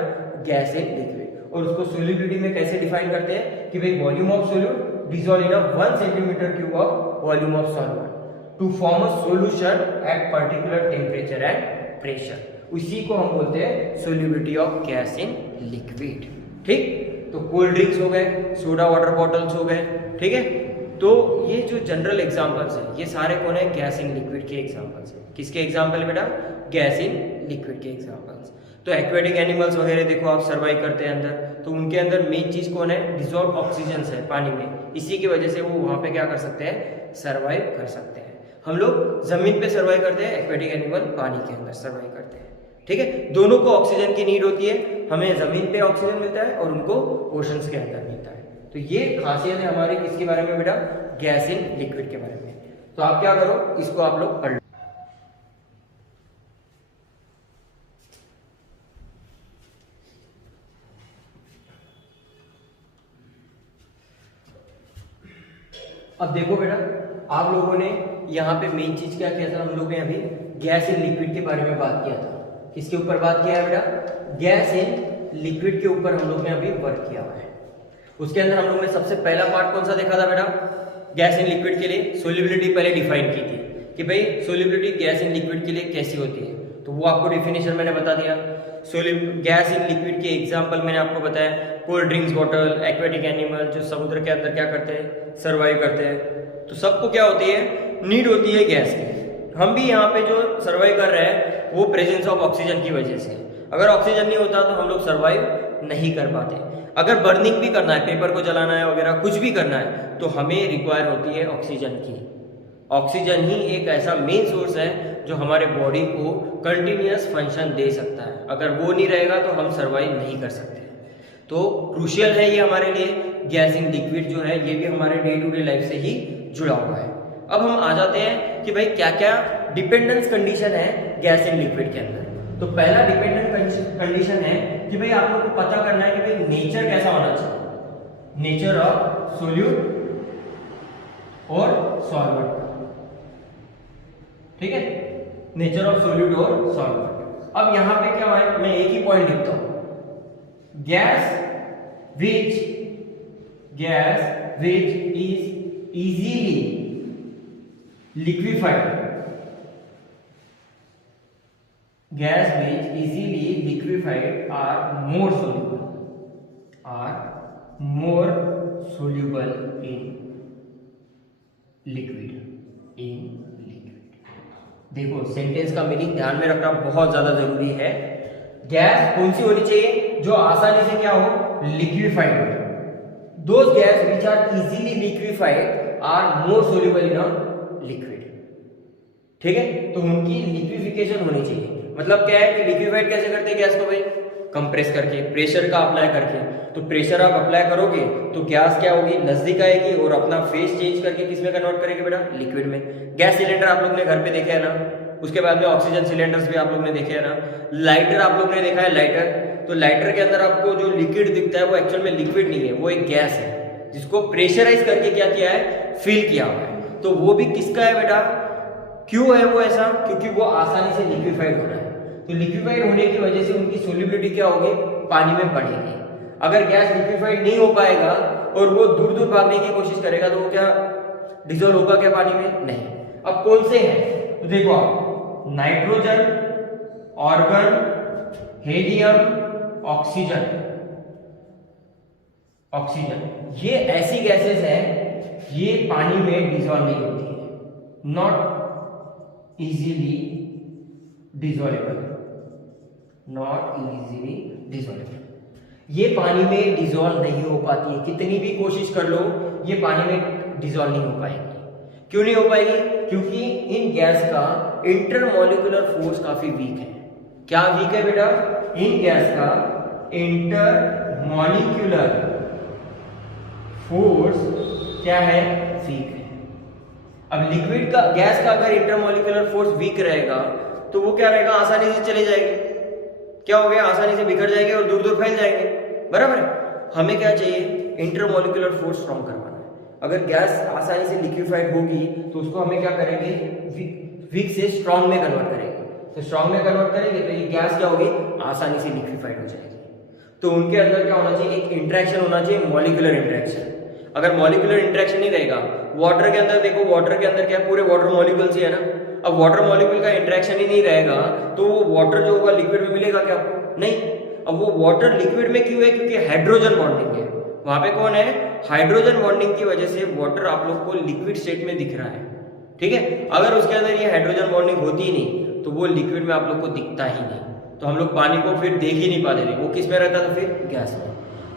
गैस इन लिक्विड। और उसको सोल्यूबिलिटी में कैसे डिफाइन करते हैं कि भाई volume of solute dissolve in 1 centimetre cube of volume of solvent to form a solution at particular temperature and pressure. उसी को हम बोलते हैं solubility of gas in liquid, ठीक। तो कोल्ड ड्रिंक्स हो गए, सोडा वाटर बॉटल्स हो गए, ठीक है। तो ये जो जनरल एग्जांपल्स हैं ये सारे कौन है, गैस इन लिक्विड के एग्जांपल्स हैं। किसके एग्जांपल है बेटा, गैस इन लिक्विड के एग्जांपल्स। तो एक्वेटिक एनिमल्स वगैरह देखो आप सर्वाइव करते हैं अंदर, तो उनके अंदर मेन चीज कौन है, डिसॉल्व ऑक्सीजन है पानी में, इसी की वजह से वो वहां पे क्या कर सकते हैं, सर्वाइव कर सकते हैं। हम लोग जमीन पे सर्वाइव करते हैं, एक्वेटिक एनिमल पानी के अंदर सर्वाइव करते हैं, ठीक है। दोनों को ऑक्सीजन की नीड होती है, हमें जमीन पे ऑक्सीजन मिलता है और उनको ओशंस के अंदर मिलता है। तो ये खासियत है हमारी किसके बारे में बेटा, गैस इन लिक्विड के बारे में। तो आप क्या करो, इसको आप लोग पढ़ लो। अब देखो बेटा, आप लोगों ने यहाँ पे मेन चीज क्या किया था, हम लोग ने अभी गैस इन लिक्विड के बारे में बात किया था। किसके ऊपर बात किया है बेटा, गैस इन लिक्विड के ऊपर हम लोग ने अभी वर्क किया हुआ है। उसके अंदर हम लोग ने सबसे पहला पार्ट कौन सा देखा था बेटा, गैस इन लिक्विड के लिए सोल्यूबिलिटी पहले डिफाइन की थी कि भाई सोल्यूबिलिटी गैस इन लिक्विड के लिए कैसी होती है। तो वो आपको डिफिनेशन मैंने बता दिया। गैस इन लिक्विड के एग्जाम्पल मैंने आपको बताया, cold drinks bottle, aquatic animal जो समुद्र के अंदर क्या करते हैं, सर्वाइव करते हैं। तो सबको क्या होती है, नीड होती है गैस की। हम भी यहाँ पे जो सर्वाइव कर रहे हैं वो प्रेजेंस ऑफ ऑक्सीजन की वजह से। अगर ऑक्सीजन नहीं होता तो हम लोग सर्वाइव नहीं कर पाते। अगर बर्निंग भी करना है, पेपर को जलाना है वगैरह कुछ भी करना है, तो हमें रिक्वायर होती है ऑक्सीजन की। ऑक्सीजन ही एक ऐसा मेन सोर्स है जो हमारे बॉडी को कंटिन्यूअस फंक्शन दे सकता है। अगर वो नहीं रहेगा तो हम सर्वाइव नहीं कर सकते। तो क्रूशियल है ये हमारे लिए। गैस इन लिक्विड जो है ये भी हमारे डे टू डे लाइफ से ही जुड़ा हुआ है। अब हम आ जाते हैं कि भाई क्या क्या डिपेंडेंस कंडीशन है गैस इन लिक्विड के अंदर। तो पहला डिपेंडेंट कंडीशन है कि भाई आप लोग को पता करना है कि भाई नेचर कैसा होना चाहिए, नेचर ऑफ सोल्यूट और सॉल्वेंट, ठीक है, नेचर ऑफ सोल्यूट और सॉल्वेंट। अब यहां पे क्या है, मैं एक ही पॉइंट लिखता हूं, gas which is easily liquefied, gas which easily liquefied are more soluble in liquid, देखो सेंटेंस का मीनिंग ध्यान में रखना बहुत ज्यादा जरूरी है। गैस कौन सी होनी चाहिए? जो आसानी से क्या हो, लिक्विफाइड हो। Those gas which are easily liquified are more soluble in a liquid. ठीक है, तो उनकी लिक्विफिकेशन होनी चाहिए। मतलब क्या है कि लिक्विफाइड कैसे करते हैं गैस को भाई? कंप्रेस करके, प्रेशर का अप्लाई करके। तो प्रेशर आप अप्लाई करोगे तो गैस क्या होगी, नजदीक आएगी और अपना फेस चेंज करके किस में कन्वर्ट करेगी बेटा? लिक्विड में। गैस सिलेंडर आप लोग ने घर पे देखे है ना, उसके बाद में ऑक्सीजन सिलेंडर्स भी आप लोग ने देखे है ना, लाइटर आप लोग ने देखा है लाइटर। तो लाइटर के अंदर आपको जो लिक्विड दिखता है वो एक्चुअल में लिक्विड नहीं है, वो एक गैस है जिसको प्रेशराइज करके क्या किया है, फिल किया हुआ है। तो वो भी किसका है बेटा? क्यों है वो ऐसा? क्योंकि वो आसानी से लिक्विफाइड हो रहा है। तो लिक्विफाइड होने की वजह से उनकी सोल्युबिलिटी क्या होगी, पानी में बढ़ेगी। अगर गैस लिक्विफाइड नहीं हो पाएगा और वो दूर दूर भागने की कोशिश करेगा तो वो क्या डिजोल्व होगा क्या पानी में? नहीं। अब कौन से हैं तो देखो आप, नाइट्रोजन, ऑर्गन, हीलियम, ऑक्सीजन। ये ऐसी गैसेस हैं, ये पानी में डिजोल्व नहीं होती है, नॉट इजीली डिजोल्वेबल, ये पानी में डिजोल्व नहीं हो पाती है। कितनी भी कोशिश कर लो ये पानी में डिजोल्व नहीं हो पाएगी। क्यों नहीं हो पाएगी? क्योंकि इन गैस का इंटरमॉलिक्यूलर फोर्स काफी वीक है। क्या वीक है बेटा? इन गैस का इंटरमॉलिक्यूलर फोर्स क्या है? वीक है। अब लिक्विड का, गैस का अगर इंटरमॉलिक्यूलर फोर्स वीक रहेगा तो वो क्या रहेगा, आसानी से चले जाएंगे। क्या हो गया, आसानी से बिखर जाएंगे और दूर दूर फैल जाएंगे। बराबर है। हमें क्या चाहिए, इंटरमॉलिक्यूलर फोर्स स्ट्रॉन्ग करवाना है। अगर गैस आसानी से लिक्विफाइड होगी तो उसको हमें क्या करेंगे, वीक से स्ट्रॉन्ग में कन्वर्ट करेंगे। तो स्ट्रॉन्ग में कन्वर्ट करेंगे तो ये गैस क्या होगी, आसानी से लिक्विफाइड हो जाएगी। तो उनके अंदर क्या होना चाहिए, एक इंटरेक्शन होना चाहिए, मॉलिक्यूलर इंटरेक्शन। अगर मॉलिक्यूलर इंटरेक्शन नहीं रहेगा, वाटर के अंदर देखो, वाटर के अंदर क्या पूरे वाटर मॉलिक्यूल्स ही है ना। अब वाटर मॉलिक्यूल का इंटरेक्शन ही नहीं रहेगा तो वो वाटर जो होगा लिक्विड में मिलेगा क्या आपको? नहीं। अब वो वाटर लिक्विड में क्यों है? क्योंकि हाइड्रोजन बॉन्डिंग है वहां पे। कौन है? हाइड्रोजन बॉन्डिंग की वजह से वाटर आप लोग को लिक्विड स्टेट में दिख रहा है। ठीक है, अगर उसके अंदर ये हाइड्रोजन बॉन्डिंग होती ही नहीं तो वो लिक्विड में आप लोग को दिखता ही नहीं। तो हम लोग पानी को फिर देख ही नहीं पाते थे, वो किस में रहता था? फिर गैस में।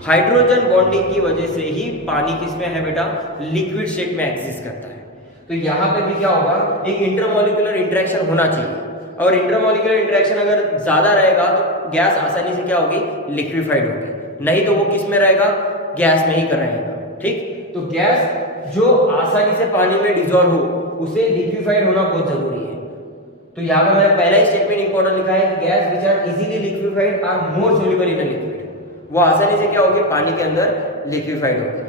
हाइड्रोजन बॉन्डिंग की वजह से ही पानी किस में है बेटा? लिक्विड स्टेट में एग्जिस्ट करता है। तो यहाँ पे भी क्या होगा, एक इंटरमॉलिक्यूलर इंटरेक्शन होना चाहिए। और इंटरमॉलिक्यूलर इंटरेक्शन अगर ज्यादा रहेगा तो गैस आसानी से क्या होगी, लिक्विफाइड होगी। नहीं तो वो किस में रहेगा, गैस में ही कर रहेगा। ठीक, तो गैस जो आसानी से पानी में डिजोल्व हो उसे लिक्विफाइड होना बहुत जरूरी है। तो यहाँ पे मैंने पहला ही स्टेटमेंट इंपॉर्टेंट लिखा है, gas which are easily liquified are more soluble in liquid. वो आसानी से क्या होगी, पानी के अंदर लिक्विफाइड होगी।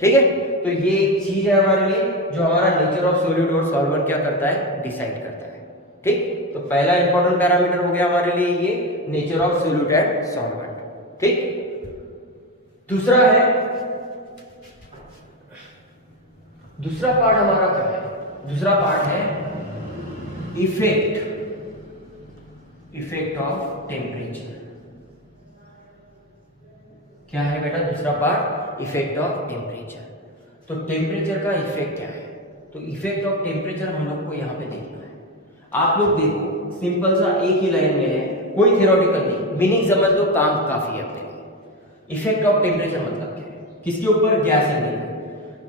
ठीक है, तो ये एक चीज है हमारे लिए जो हमारा नेचर ऑफ सॉल्यूट और सॉल्वेंट क्या करता है, डिसाइड करता है। ठीक, तो पहला इंपॉर्टेंट पैरामीटर हो गया हमारे लिए ये nature of solute and solvent. ठीक, दूसरा पार्ट हमारा क्या है? दूसरा पार्ट है इफेक्ट ऑफ टेम्परेचर। क्या है बेटा दूसरा पार्ट? Effect of temperature. तो टेम्परेचर का इफेक्ट क्या है? तो इफेक्ट ऑफ टेम्परेचर हम लोग को यहाँ पे देखना है। आप लोग देखो, सिंपल सा एक ही लाइन में है, कोई थियोरेटिकल नहीं, मीनिंग समझ लो, काम काफी है अपने लिए। इफेक्ट ऑफ टेम्परेचर मतलब क्या है? किसके ऊपर? गैस है।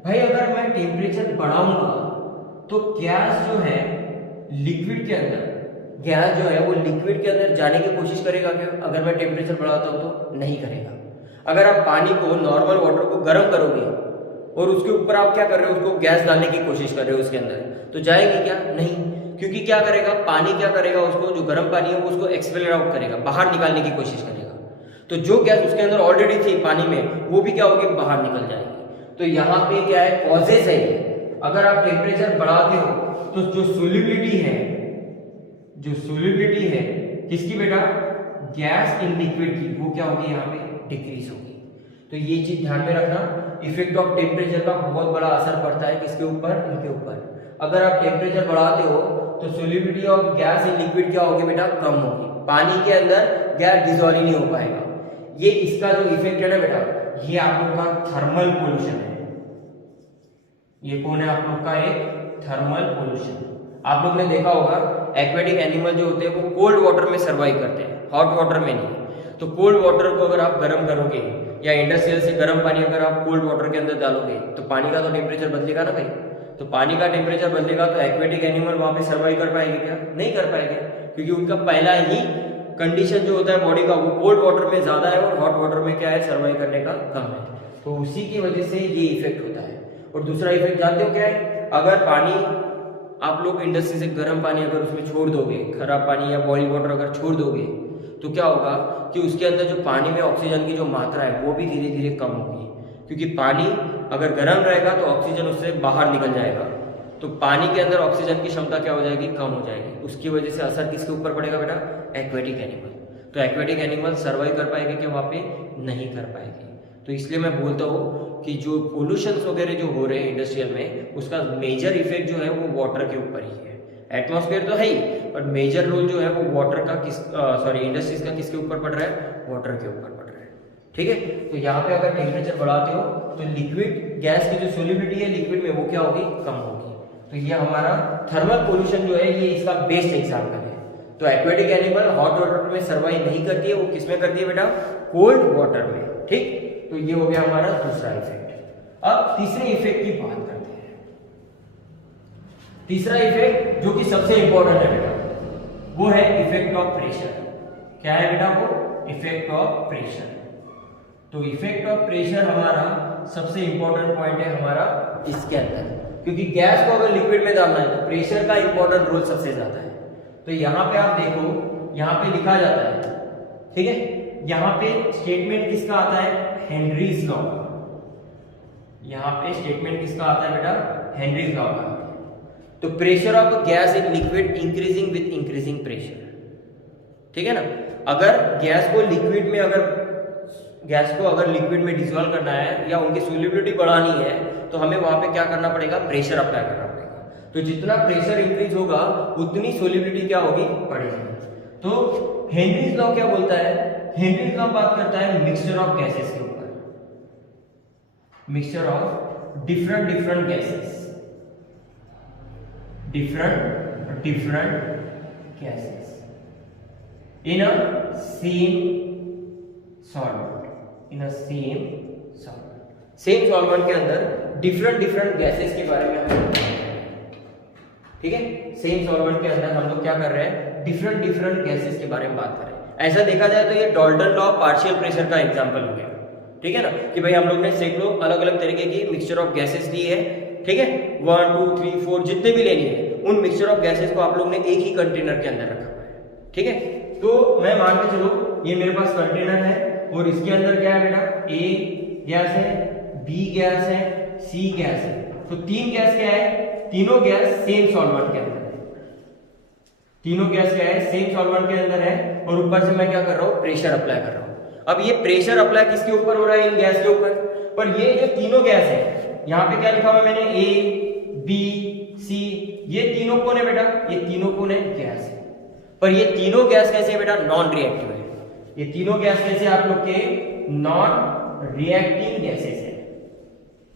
भाई अगर मैं टेम्परेचर बढ़ाऊंगा तो गैस जो है लिक्विड के अंदर, गैस जो है वो लिक्विड के अंदर जाने की कोशिश करेगा क्या? अगर मैं टेम्परेचर बढ़ाता हूं तो नहीं करेगा। अगर आप पानी को, नॉर्मल वाटर को गर्म करोगे और उसके ऊपर आप क्या कर रहे हो, उसको गैस डालने की कोशिश कर रहे हो उसके अंदर, तो जाएगी क्या? नहीं। क्योंकि क्या करेगा, पानी क्या करेगा, उसको जो गर्म पानी है वो उसको एक्सपेल आउट करेगा, बाहर निकालने की कोशिश करेगा। तो जो गैस उसके अंदर ऑलरेडी थी पानी में, वो भी क्या होगी, बाहर निकल जाएगी। तो यहाँ पे क्या है, कॉजेस है ये। अगर आप टेम्परेचर बढ़ाते हो तो जो सोल्यूबिलिटी है किसकी बेटा, गैस इन लिक्विड की, वो क्या होगी, यहाँ पे डिक्रीज होगी। तो ये चीज ध्यान में रखना, इफेक्ट ऑफ टेम्परेचर का बहुत बड़ा असर पड़ता है किसके ऊपर, इनके ऊपर। अगर आप टेम्परेचर बढ़ाते हो तो solubility of gas in liquid क्या होगी बेटा, कम होगी। पानी के अंदर गैस डिसॉल्व ही नहीं हो पाएगा। ये इसका जो इफेक्ट है ना बेटा, ये आप लोग का थर्मल पोल्यूशन है। ये कौन है आप लोग का, एक थर्मल पोल्यूशन। आप लोग ने देखा होगा एक्वेटिक एनिमल जो होते हैं वो कोल्ड वाटर में सर्वाइव करते हैं, हॉट वाटर में नहीं। तो कोल्ड वाटर को अगर आप गर्म करोगे या इंडस्ट्रियल से गर्म पानी अगर आप कोल्ड वाटर के अंदर डालोगे तो पानी का तो टेम्परेचर बदलेगा ना भाई। तो पानी का टेम्परेचर बदलेगा तो एक्वेटिक एनिमल वहां पे सर्वाइव कर पाएंगे क्या? नहीं कर पाएंगे, क्योंकि उनका पहला ही कंडीशन जो होता है बॉडी का वो कोल्ड वाटर में ज्यादा है और हॉट वाटर में क्या है, सर्वाइव करने का कम है। तो उसी की वजह से ये इफेक्ट होता है। और दूसरा इफेक्ट जानते हो क्या है? अगर पानी आप लोग इंडस्ट्री से गर्म पानी अगर उसमें छोड़ दोगे, खराब पानी या बॉइल वाटर अगर छोड़ दोगे तो क्या होगा कि उसके अंदर जो पानी में ऑक्सीजन की जो मात्रा है वो भी धीरे धीरे कम होगी, क्योंकि पानी अगर गर्म रहेगा तो ऑक्सीजन उससे बाहर निकल जाएगा, तो पानी के अंदर ऑक्सीजन की क्षमता क्या हो जाएगी, कम हो जाएगी। उसकी वजह से असर किसके ऊपर पड़ेगा बेटा? Aquatic animal. तो एक्वेटिक एनिमल सर्वाइव कर पाएंगे क्या वहाँ पे? नहीं कर पाएंगे। तो इसलिए मैं बोलता हूँ कि जो पोल्यूशन वगैरह जो हो रहे हैं इंडस्ट्रियल में, उसका मेजर इफेक्ट जो है वो वाटर के ऊपर ही है। एटमॉस्फेयर तो है ही, पर मेजर रोल जो है वो वाटर का इंडस्ट्रीज का किसके ऊपर पड़ रहा है? वाटर के ऊपर पड़ रहा है। ठीक है, तो यहाँ पे अगर टेम्परेचर बढ़ाते हो तो लिक्विड गैस की जो सोल्युबिलिटी है लिक्विड में वो क्या होगी? कम होगी। तो ये हमारा थर्मल पोल्यूशन जो है ये इसका बेस्ट एग्जाम्पल है। तो एक्वेटिक एनिमल हॉट वाटर में सर्वाइव नहीं करती है, वो किसमें करती है बेटा? कोल्ड वाटर में। ठीक, तो ये हो गया हमारा दूसरा इफेक्ट। अब तीसरे इफेक्ट की बात करते हैं। तीसरा इफेक्ट जो कि सबसे इंपॉर्टेंट है बेटा, वो है इफेक्ट ऑफ प्रेशर। क्या है बेटा? वो इफेक्ट ऑफ प्रेशर। तो इफेक्ट ऑफ प्रेशर हमारा सबसे इंपॉर्टेंट पॉइंट है हमारा इसके अंदर, क्योंकि गैस को अगर लिक्विड में डालना है तो प्रेशर का इंपॉर्टेंट रोल सबसे ज्यादा है। तो यहाँ पे आप देखो, यहाँ पे लिखा जाता है, ठीक है, यहाँ पे स्टेटमेंट किसका आता है? Henry's law. यहाँ पे स्टेटमेंट किसका आता है बेटा? हेनरीज लॉ का। तो pressure of gas in liquid increasing with increasing pressure. ठीक है ना, अगर गैस को लिक्विड में डिसॉल्व करना है या उनकी सोल्युबिलिटी बढ़ानी है तो हमें वहां पे क्या करना पड़ेगा? प्रेशर अप्लाई करना पड़ेगा। तो जितना प्रेशर इंक्रीज होगा उतनी सोल्युबिलिटी क्या होगी? बढ़ेगी। तो हेनरीज लॉ क्या बोलता है? हेनरीज लॉ बात करता है मिक्सचर ऑफ गैसेस के ऊपर, mixture of different gases, different gases in a same solvent के अंदर डिफरेंट गैसेस के बारे में हम, ठीक है, सेम सॉल्वेंट के अंदर हम लोग क्या कर रहे हैं? डिफरेंट गैसेस के बारे में बात कर रहे हैं। ऐसा देखा जाए तो ये डाल्टन लॉ पार्शियल प्रेशर का एग्जांपल हो गया। ठीक है ना, कि भाई हम लोग ने सैकड़ों अलग अलग तरीके की मिक्सचर ऑफ गैसेस ली है। ठीक है, 1 2 3 4 जितने भी लेनी है उन मिक्सचर ऑफ गैसेस को आप लोग ने एक ही कंटेनर के अंदर रखा हुआ है। ठीक है, तो मैं मान के चलो ये मेरे पास कंटेनर है और इसके अंदर क्या है बेटा? ए गैस है, बी गैस है, सी गैस है। तो तीन गैस क्या है? तीनों गैस सेम सॉल्वेंट के अंदर है। तीनों गैस क्या है? सेम सॉल्वेंट के अंदर है और ऊपर से मैं क्या कर रहा हूँ? प्रेशर अप्लाई कर रहा हूँ। अब ये प्रेशर अप्लाई किसके ऊपर हो रहा है? इन गैस के ऊपर। पर ये जो तीनों गैस है, यहाँ पे क्या लिखा हुआ मैंने? ए बी सी, ये तीनों कौन है बेटा? ये तीनों कौन है? गैस है। पर ये तीनों गैस कैसे है बेटा? नॉन रिएक्टिव है। ये तीनों गैस कैसे आप लोग के? नॉन रिएक्टिंग गैसेस है।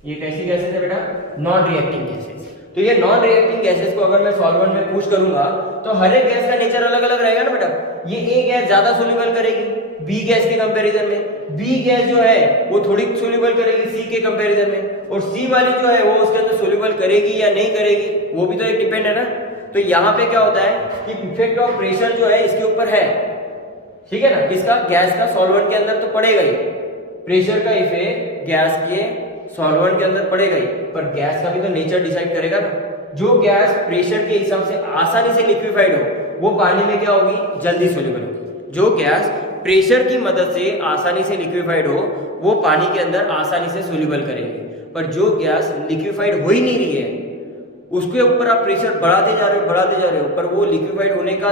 ये कैसी गैसेस है बेटा? Non reacting gases. तो ये नॉन रिएक्टिंग गैसेस को अगर मैं सॉल्वेंट में पुश करूंगा तो हर एक गैस का नेचर अलग अलग रहेगा ना बेटा। ये ए गैस ज्यादा सोल्यूबल करेगी बी गैस के कंपैरिजन में, बी गैस जो है वो थोड़ी सोल्यूबल करेगी सी के कंपैरिजन में, और सी वाली जो है वो उसके अंदर सोल्यूबल करेगी या नहीं करेगी वो भी तो एक डिपेंड है ना। तो यहाँ पे क्या होता है कि इफेक्ट ऑफ प्रेशर जो है इसके ऊपर है। ठीक है ना, किसका? गैस का सॉल्वेंट के अंदर तो पड़ेगा ही, प्रेशर का इफेक्ट गैस के सॉल्वेंट के अंदर पड़ेगा ही, पर गैस का भी तो नेचर डिसाइड करेगा ना। जो गैस प्रेशर के हिसाब से आसानी से लिक्विफाइड हो वो पानी में क्या होगी? जल्दी सोल्यूबल होगी। जो गैस प्रेशर की मदद से आसानी से लिक्विफाइड हो वो पानी के अंदर आसानी से सोल्यूबल करेगी। पर जो गैस लिक्विफाइड हो ही नहीं रही है उसके ऊपर आप प्रेशर बढ़ाते जा रहे हो पर वो लिक्विफाइड होने का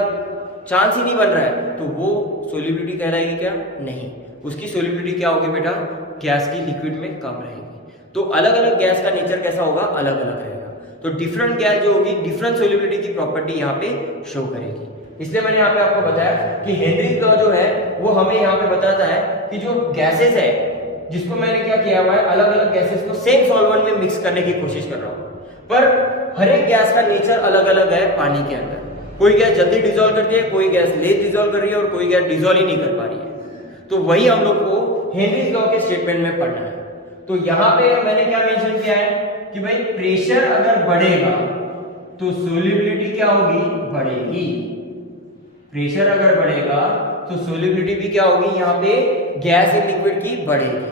चांस ही नहीं बन रहा है, तो वो सोल्यूबिलिटी कहलाएगी क्या? नहीं। उसकी सोल्यूबिलिटी क्या होगी बेटा? गैस की लिक्विड में कम रहेगी। तो अलग अलग गैस का नेचर कैसा होगा? अलग अलग रहेगा। तो डिफरेंट गैस जो होगी डिफरेंट सोल्यूबिलिटी की प्रॉपर्टी यहाँ पे शो करेगी। इसलिए मैंने यहाँ पे आपको बताया कि हेनरीज लॉ जो है वो हमें यहाँ पे बताता है कि जो गैसेस है, जिसको मैंने क्या किया हुआ है, अलग अलग गैसेस को सेम सॉल्वेंट में मिक्स करने की कोशिश कर रहा हूँ, पर हर एक गैस का नेचर अलग अलग है पानी के अंदर। कोई गैस जल्दी डिजोल्व करती है, कोई गैस लेट डिजोल्व कर रही है और कोई गैस डिजोल्व ही नहीं कर पा रही है। तो वही हम लोग को हेनरीज लॉ के स्टेटमेंट में पढ़ना है। तो यहाँ पे मैंने क्या मेंशन किया है कि भाई प्रेशर अगर बढ़ेगा तो सोल्यूबिलिटी क्या होगी, बढ़ेगी। प्रेशर अगर बढ़ेगा तो सोल्यूबिलिटी भी क्या होगी, यहाँ पे गैस इन लिक्विड की बढ़ेगी।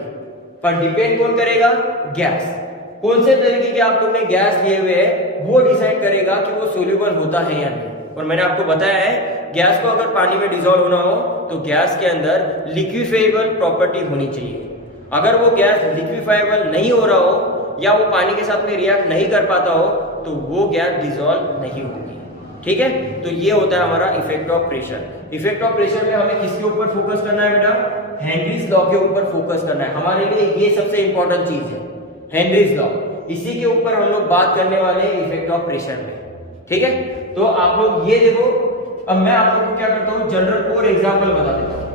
पर डिपेंड कौन करेगा, गैस। कौन से तरीके के आप लोग ने गैस लिए हुए है वो डिसाइड करेगा कि वो सोल्यूबल होता है या नहीं। और मैंने आपको बताया है गैस को अगर पानी में डिसॉल्व होना हो तो गैस के अंदर लिक्विफाइबल प्रॉपर्टी होनी चाहिए। अगर वो गैस लिक्विफाइबल नहीं हो रहा हो या वो पानी के साथ में रिएक्ट नहीं कर पाता हो तो वो गैस डिसॉल्व नहीं होगी। ठीक है, तो ये होता है हमारा effect of pressure. Effect of pressure में हमें किसके ऊपर फोकस करना है बेटा, हेनरीज लॉ के ऊपर फोकस करना है। हमारे लिए ये सबसे इंपॉर्टेंट चीज है, हेनरीज लॉ। इसी के ऊपर हम लोग बात करने वाले हैं इफेक्ट ऑफ प्रेशर में। ठीक है, तो आप लोग ये देखो। अब मैं आप लोग को क्या करता हूँ, जनरल और एग्जाम्पल बता देता हूँ।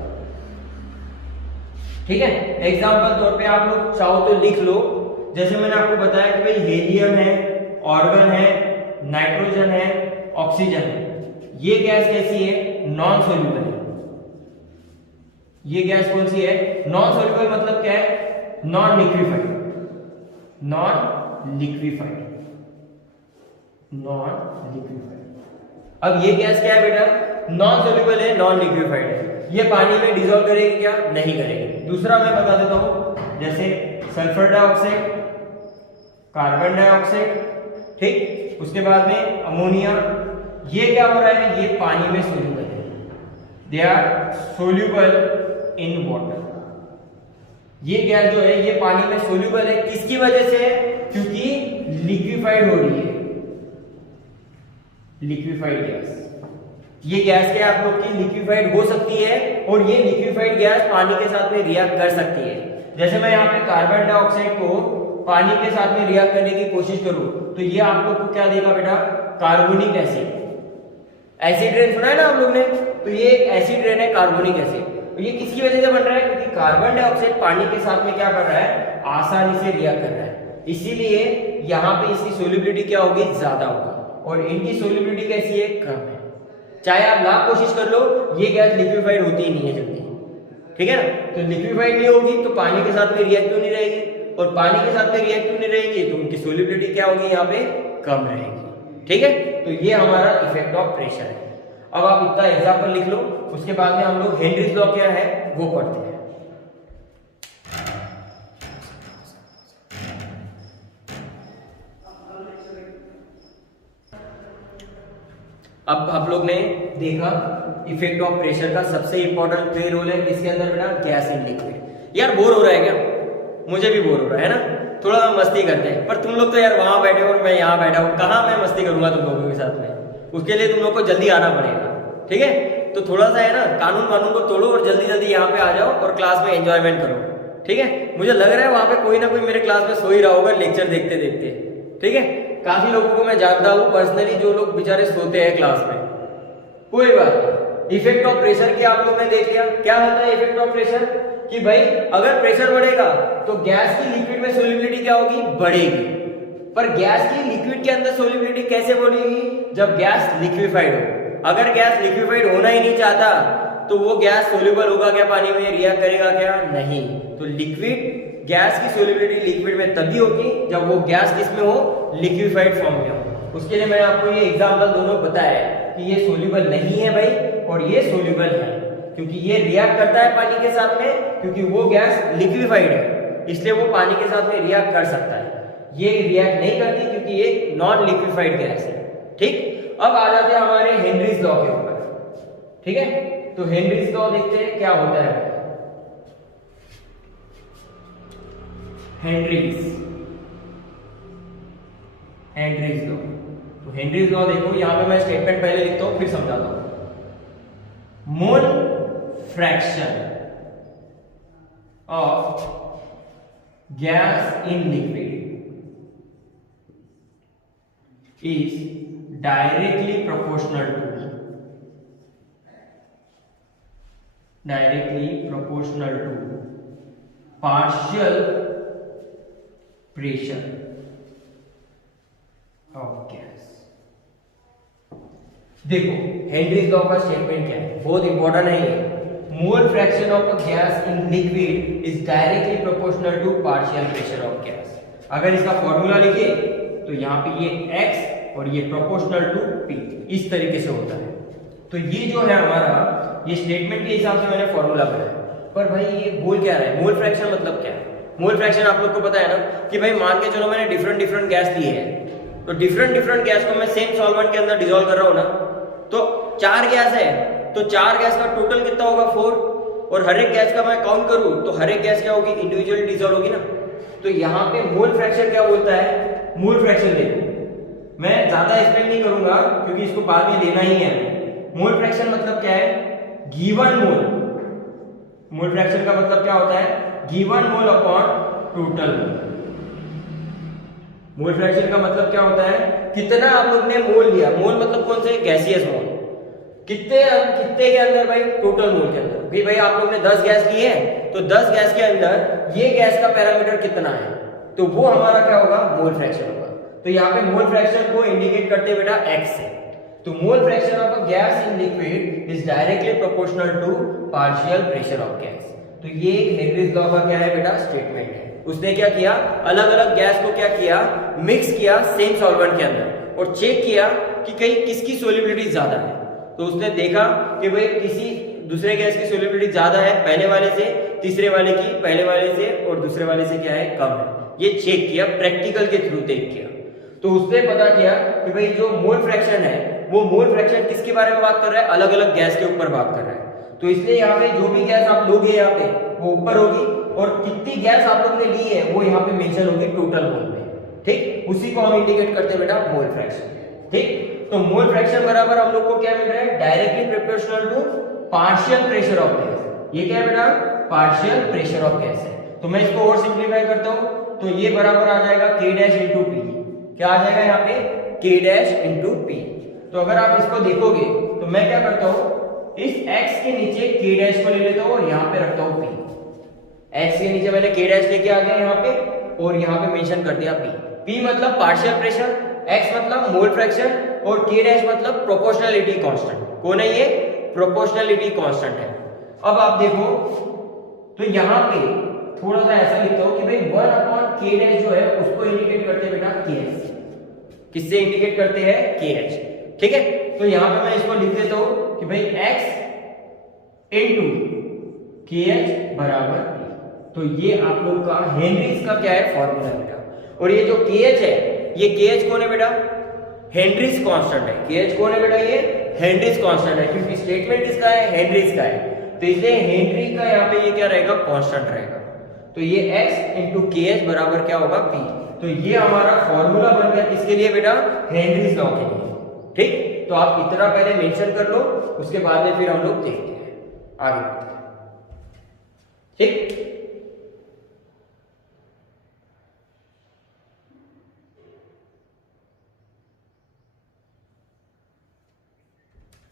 ठीक है, एग्जाम्पल तौर पे आप लोग चाहो तो लिख लो। जैसे मैंने आपको बताया कि भाई हेलियम है, ऑर्गन है, नाइट्रोजन है, ऑक्सीजन है। ये गैस कैसी है, नॉन सोल्यूबल है। ये गैस कौन सी है, नॉन सोल्यूबल। मतलब क्या है, non liquefied. Non liquefied, non liquefied. अब ये गैस क्या है बेटा, नॉन सोल्यूबल है, नॉन लिक्विफाइड है। ये पानी में डिसॉल्व करेगी क्या, नहीं करेगी। दूसरा मैं बता देता हूं, जैसे सल्फर डाइऑक्साइड, कार्बन डाइऑक्साइड, ठीक। उसके बाद में अमोनिया। ये क्या हो रहा है, ये पानी में सोल्यूबल है, they are soluble in water. ये गैस जो है ये पानी में सोल्यूबल है, किसकी वजह से, क्योंकि लिक्विफाइड हो रही है, लिक्विफाइड गैस। ये गैस क्या आप लोग की लिक्विफाइड हो सकती है और ये लिक्विफाइड गैस पानी के साथ में रिएक्ट कर सकती है। जैसे मैं यहाँ पे कार्बन डाइऑक्साइड को पानी के साथ में रिएक्ट करने की कोशिश करूं तो ये आप लोग को क्या देगा बेटा, कार्बोनिक एसिड। एसिड रेन सुना है ना आप लोग ने, तो ये एसिड रेन है, कार्बोनिक एसिड। तो ये किसकी वजह से बन रहा है, क्योंकि कार्बन डाइऑक्साइड पानी के साथ में क्या कर रहा है, आसानी से रिएक्ट कर रहा है। इसीलिए यहाँ पे इसकी सोल्यूबिलिटी क्या होगी, ज्यादा होगी, और इनकी सोल्यूबिलिटी कैसी है, कम है। चाहे आप लाख कोशिश कर लो, ये गैस लिक्विफाइड होती ही नहीं है जल्दी। ठीक है ना, तो लिक्विफाइड नहीं होगी तो पानी के साथ में रिएक्ट क्यों नहीं रहेगी, और पानी के साथ में रिएक्ट क्यों नहीं रहेगी, तो उनकी सोल्यूबिलिटी क्या होगी, यहाँ पे कम रहेगी। ठीक है, तो ये हमारा इफेक्ट ऑफ प्रेशर है। अब आप इतना एग्जाम्पल लिख लो, उसके बाद में हम लोग हेनरीज लॉ क्या है वो पढ़ते हैं। अब आप लोग ने देखा इफेक्ट ऑफ प्रेशर का सबसे इंपॉर्टेंट प्ले रोल है किसके अंदर बेटा, गैस इन लिक्विड। यार बोर हो रहा है क्या, मुझे भी बोर हो रहा है ना, थोड़ा मस्ती करते हैं। पर तुम लोग तो यार वहां बैठे हो और मैं यहाँ बैठा हूँ, कहाँ मैं मस्ती करूंगा तुम लोगों के साथ में। उसके लिए तुम लोग को जल्दी आना पड़ेगा। ठीक है, तो थोड़ा सा है ना, कानून वानून को तोड़ो और जल्दी जल्दी यहाँ पे आ जाओ और क्लास में एंजॉयमेंट करो। ठीक है, मुझे लग रहा है वहां पे कोई ना कोई मेरे क्लास में सो ही रहा होगा लेक्चर देखते देखते। ठीक है, काफी लोगों को मैं जानता हूँ पर्सनली, जो लोग बेचारे सोते हैं क्लास में। कोई बात नहीं, इफेक्ट ऑफ प्रेशर की आप लोग ने देख लिया। क्या होता है इफेक्ट ऑफ प्रेशर, कि भाई अगर प्रेशर बढ़ेगा तो गैस की लिक्विड में सोल्यूबिलिटी क्या होगी, बढ़ेगी। पर गैस की लिक्विड के अंदर सोल्यूबिलिटी कैसे बढ़ेगी, जब गैस लिक्विफाइड हो। अगर गैस लिक्विफाइड होना ही नहीं चाहता तो वो गैस सोल्यूबल होगा क्या पानी में, रिएक्ट करेगा क्या, नहीं। तो लिक्विड गैस की सोल्यूबिलिटी लिक्विड में तभी होगी जब वो गैस किसमें हो, लिक्विफाइड फॉर्म में हो। उसके लिए मैंने आपको ये एग्जांपल दोनों बताया कि ये सोल्यूबल नहीं है भाई और ये सोल्यूबल है, क्योंकि ये रिएक्ट करता है पानी के साथ में, क्योंकि वो गैस लिक्विफाइड है इसलिए वो पानी के साथ में रिएक्ट कर सकता है। ये रिएक्ट नहीं करती क्योंकि ये नॉन लिक्विफाइड गैस है। ठीक, अब आ जाते हैं हमारे हेनरीज लॉ के ऊपर। ठीक है, तो हेनरीज लॉ देखते हैं क्या होता है। हेनरीज लॉ, तो हेनरीज लॉ देखो, यहां पे मैं स्टेटमेंट पहले लिखता हूं फिर समझाता हूं। Mole fraction of gas in liquid is directly proportional to partial pressure of gas. देखो हेनरीज लॉ का स्टेटमेंट क्या है, बहुत इंपॉर्टेंट है ये। Mole fraction of a gas in liquid is directly proportional to partial pressure of gas. अगर इसका formula लिखिए तो यहाँ पे ये x और ये प्रोपोर्शनल टू p इस तरीके से होता है। तो ये जो है हमारा, ये स्टेटमेंट के हिसाब से मैंने फॉर्मूला बनाया। पर भाई ये बोल क्या रहा है, मोल फ्रैक्शन मतलब क्या है? मोल फ्रैक्शन आप लोग को पता है ना कि भाई मान के चलो मैंने डिफरेंट गैस लिए है, तो डिफरेंट गैस को मैं सेम सॉल्वेंट के अंदर डिसॉल्व कर रहा हूँ ना, तो 4 गैस है, तो 4 गैस का टोटल कितना होगा 4, और हर एक गैस का मैं काउंट करूं तो हर एक गैस क्या होगी, इंडिविजुअली डिसॉल्व होगी ना। तो यहाँ पे मोल फ्रैक्शन क्या बोलता है, मोल फ्रैक्शन देखो मैं ज्यादा एक्सप्लेन नहीं करूंगा क्योंकि इसको बाद में लेना ही है। मोल फ्रैक्शन मतलब क्या है, गिवन मोल। मोल फ्रैक्शन का मतलब क्या होता है, given mole upon total mole. Mole fraction का मतलब क्या होता है, कितना आप लोग ने मोल लिया। मोल मतलब कौन से, गैसियस मोल। कितने के अंदर भाई, टोटल मोल के अंदर। भाई आप लोग ने 10 गैस लिए हैं, तो 10 गैस के अंदर ये गैस का पैरामीटर कितना है, तो वो हमारा क्या होगा, मोल फ्रैक्शन होगा। तो यहाँ पे मोल फ्रैक्शन को इंडिकेट करते हैं बेटा x से। तो mole fraction of a gas in liquid is directly proportional to partial pressure of gas. तो ये एक हेनरीज लॉ का क्या है बेटा, स्टेटमेंट है। उसने क्या किया, अलग अलग गैस को क्या किया, मिक्स किया सेम सॉल्वेंट के अंदर, और चेक किया कि कहीं किसकी सोल्युबिलिटी ज्यादा है। तो उसने देखा कि भाई किसी दूसरे गैस की सोल्युबिलिटी ज्यादा है पहले वाले से, तीसरे वाले की पहले वाले से और दूसरे वाले से क्या है, कम है। ये चेक किया, प्रैक्टिकल के थ्रू चेक किया। तो उसने पता किया कि भाई जो मोल फ्रैक्शन है, वो मोल फ्रैक्शन किसके बारे में बात कर रहा है, अलग अलग गैस के ऊपर बात कर रहा है। तो इसलिए यहाँ पे जो भी गैस आप लोगे यहाँ पे वो ऊपर होगी, और कितनी गैस आप लोग ने ली है वो यहाँ पे मेंशन होगी टोटल मोल में। ठीक, उसी को हम इंडिकेट करते हैं बेटा मोल फ्रैक्शन। ठीक, तो मोल फ्रैक्शन बराबर हम लोग को क्या मिल रहा है, directly proportional to partial pressure of gas. ये क्या है बेटा, पार्शियल प्रेशर ऑफ गैस है। तो मैं इसको और सिंप्लीफाई करता हूं, तो ये बराबर आ जाएगा k डैश इंटू पी। क्या आ जाएगा यहाँ पे, k डैश इंटू पी। तो अगर आप इसको देखोगे तो मैं क्या करता हूं, इस x के नीचे k डैश को ले लेता हूं और यहाँ पे रखता हूं p। x के नीचे मैंने k डैश लेके आ गया यहाँ पे, और यहाँ पे मेंशन कर दिया p। p मतलब पार्शियल प्रेशर, x मतलब मोल फ्रैक्शन, और k डैश मतलब प्रोपोर्शनलिटी कांस्टेंट। कौन है ये, प्रोपोर्शनलिटी कांस्टेंट है। अब आप देखो तो यहाँ पे थोड़ा सा ऐसा लिखता हूं कि भाई 1 अपॉन k डैश जो है उसको इंडिकेट करते हैं बेटा kh। किससे इंडिकेट करते हैं, kh। ठीक है, तो यहाँ पे मैं इसको लिख देता हूं कि भाई x इंटू kh बराबर p। तो ये आप लोग का हेनरीज का क्या है, फॉर्मूला बेटा। और ये जो kh है, ये kh कौन है बेटा, हेनरीज कांस्टेंट है। kh कौन है बेटा, ये हेनरीज कांस्टेंट है, क्योंकि स्टेटमेंट किसका है, हेनरीज का है। तो इसलिए हेनरी का यहाँ पे ये क्या रहेगा, कांस्टेंट रहेगा। तो ये x इंटू kh बराबर क्या होगा, p। तो ये हमारा फॉर्मूला बन गया किसके लिए बेटा, हेनरीज लॉ के लिए। ठीक, तो आप इतना पहले मेंशन कर लो, उसके बाद में फिर हम लोग देखते हैं आगे बढ़ते हैं। ठीक,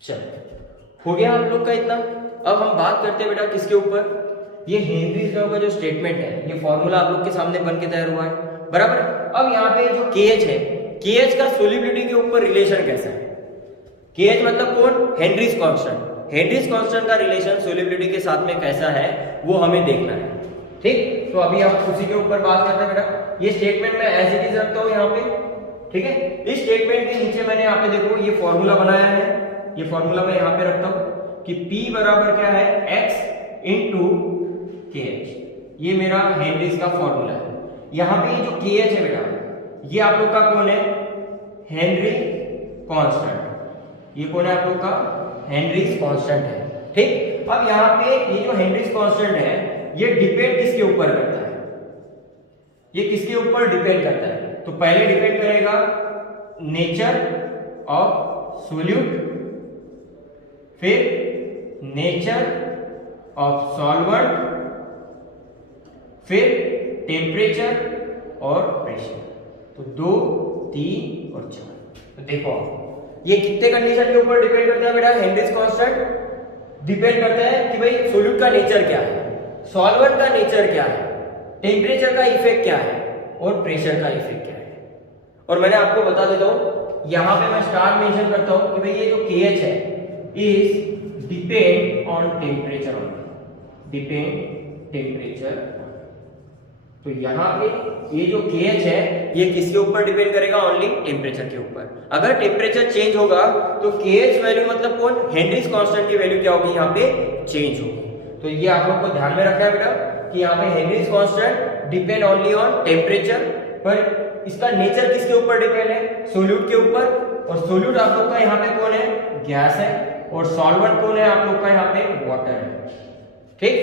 चलो हो गया आप लोग का इतना। अब हम बात करते हैं बेटा किसके ऊपर, ये हेनरीज लॉ का जो स्टेटमेंट है, ये फॉर्मूला आप लोग के सामने बन के तैयार हुआ है बराबर। अब यहाँ पे जो KH है, KH का सोल्युबिलिटी के ऊपर रिलेशन कैसा है। KH मतलब कौन, हेनरीज कांस्टेंट। हेनरीज कांस्टेंट का रिलेशन सोल्युबिलिटी के साथ में कैसा है वो हमें देखना है। ठीक, तो अभी हम उसी के ऊपर बात करते हैं बेटा। ये स्टेटमेंट मैं एज इट इज रखता हूँ यहाँ पे। ठीक है, इस स्टेटमेंट के नीचे मैंने यहाँ पे देखो ये फॉर्मूला बनाया है, ये फॉर्मूला मैं यहाँ पे रखता हूँ कि P बराबर क्या है, x इंटू KH। ये मेरा हेनरीज का फॉर्मूला है। यहाँ पे ये जो KH है बेटा, ये आप लोग का कौन है, हेनरी कांस्टेंट। ये कौन है आप लोग का, हेनरीज कांस्टेंट है। ठीक, अब यहाँ पे ये जो हेनरीज कांस्टेंट है, ये डिपेंड किसके ऊपर करता है, ये किसके ऊपर डिपेंड करता है। तो पहले डिपेंड करेगा नेचर ऑफ सोल्यूट, फिर नेचर ऑफ सॉल्वेंट, फिर टेम्परेचर और प्रेशर। तो 2, 3 और 4। तो देखो ये कितने कंडीशन के ऊपर डिपेंड करता है बेटा, हेनरीज कांस्टेंट डिपेंड करता है कि भाई सोल्यूट का नेचर क्या है, सॉल्वेंट का नेचर क्या है, टेम्परेचर का इफेक्ट क्या है और प्रेशर का इफेक्ट क्या है। और मैंने आपको बता देता हूं, यहां पे मैं स्टार मेंशन करता हूं कि भाई ये जो KH है is depend on temperature on, depend temperature. तो यहाँ पे ये जो KH है ये किसके ऊपर डिपेंड करेगा? ओनली टेम्परेचर के ऊपर। अगर टेम्परेचर चेंज होगा तो KH वैल्यू मतलब कौन? हेनरीज कांस्टेंट की वैल्यू क्या होगी? यहाँ पे चेंज होगी। तो ये आप लोग को ध्यान में रखना है बेटा कि यहाँ पे Henrys constant depend only on temperature, पर इसका नेचर किसके ऊपर डिपेंड है? सोल्यूट के ऊपर। और सोल्यूट आप लोग का यहाँ पे कौन है? गैस है। और सॉल्वेंट कौन है आप लोग का? यहाँ पे वाटर है। ठीक,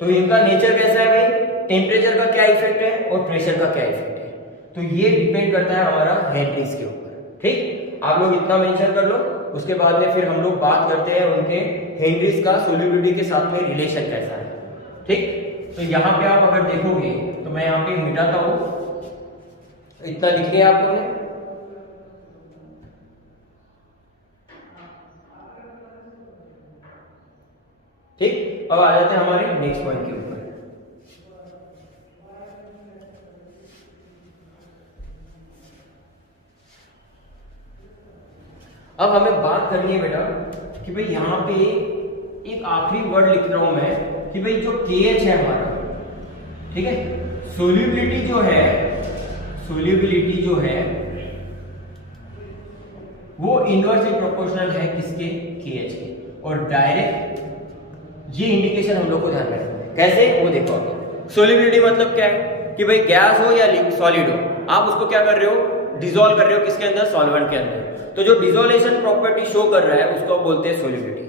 तो इनका नेचर कैसा है भाई? टेम्परेचर का क्या इफेक्ट है और प्रेशर का क्या इफेक्ट है, तो ये डिपेंड करता है हमारा हेनरीज के ऊपर। ठीक, आप लोग इतना मेंशन कर लो, उसके बाद में फिर हम लोग बात करते हैं उनके हेनरीज का सोल्यूबिलिटी के साथ में रिलेशन कैसा है। ठीक, तो यहाँ पे आप अगर देखोगे तो मैं यहाँ पे मिटाता हूं, इतना लिख लिया आप लोगों ने। ठीक, अब आ जाते हैं हमारे नेक्स्ट पॉइंट के ऊपर। अब हमें बात करनी है बेटा कि भाई यहाँ पे एक आखिरी वर्ड लिख रहा हूं मैं कि भाई जो KH है हमारा, ठीक है, सोल्यूबिलिटी जो है, सोल्यूबिलिटी जो है वो इनवर्सली प्रोपोर्शनल है किसके? KH के। और डायरेक्ट ये इंडिकेशन हम लोग को ध्यान में रखना है। कैसे? वो देखो अभी। सोल्यूबिलिटी मतलब क्या है कि भाई गैस हो या सॉलिड हो, आप उसको क्या कर रहे हो? डिसॉल्व कर रहे हो किसके अंदर? सॉल्वेंट के अंदर। तो जो डिसोलेशन प्रॉपर्टी शो कर रहा है उसको बोलते हैं सोल्यूबिलिटी।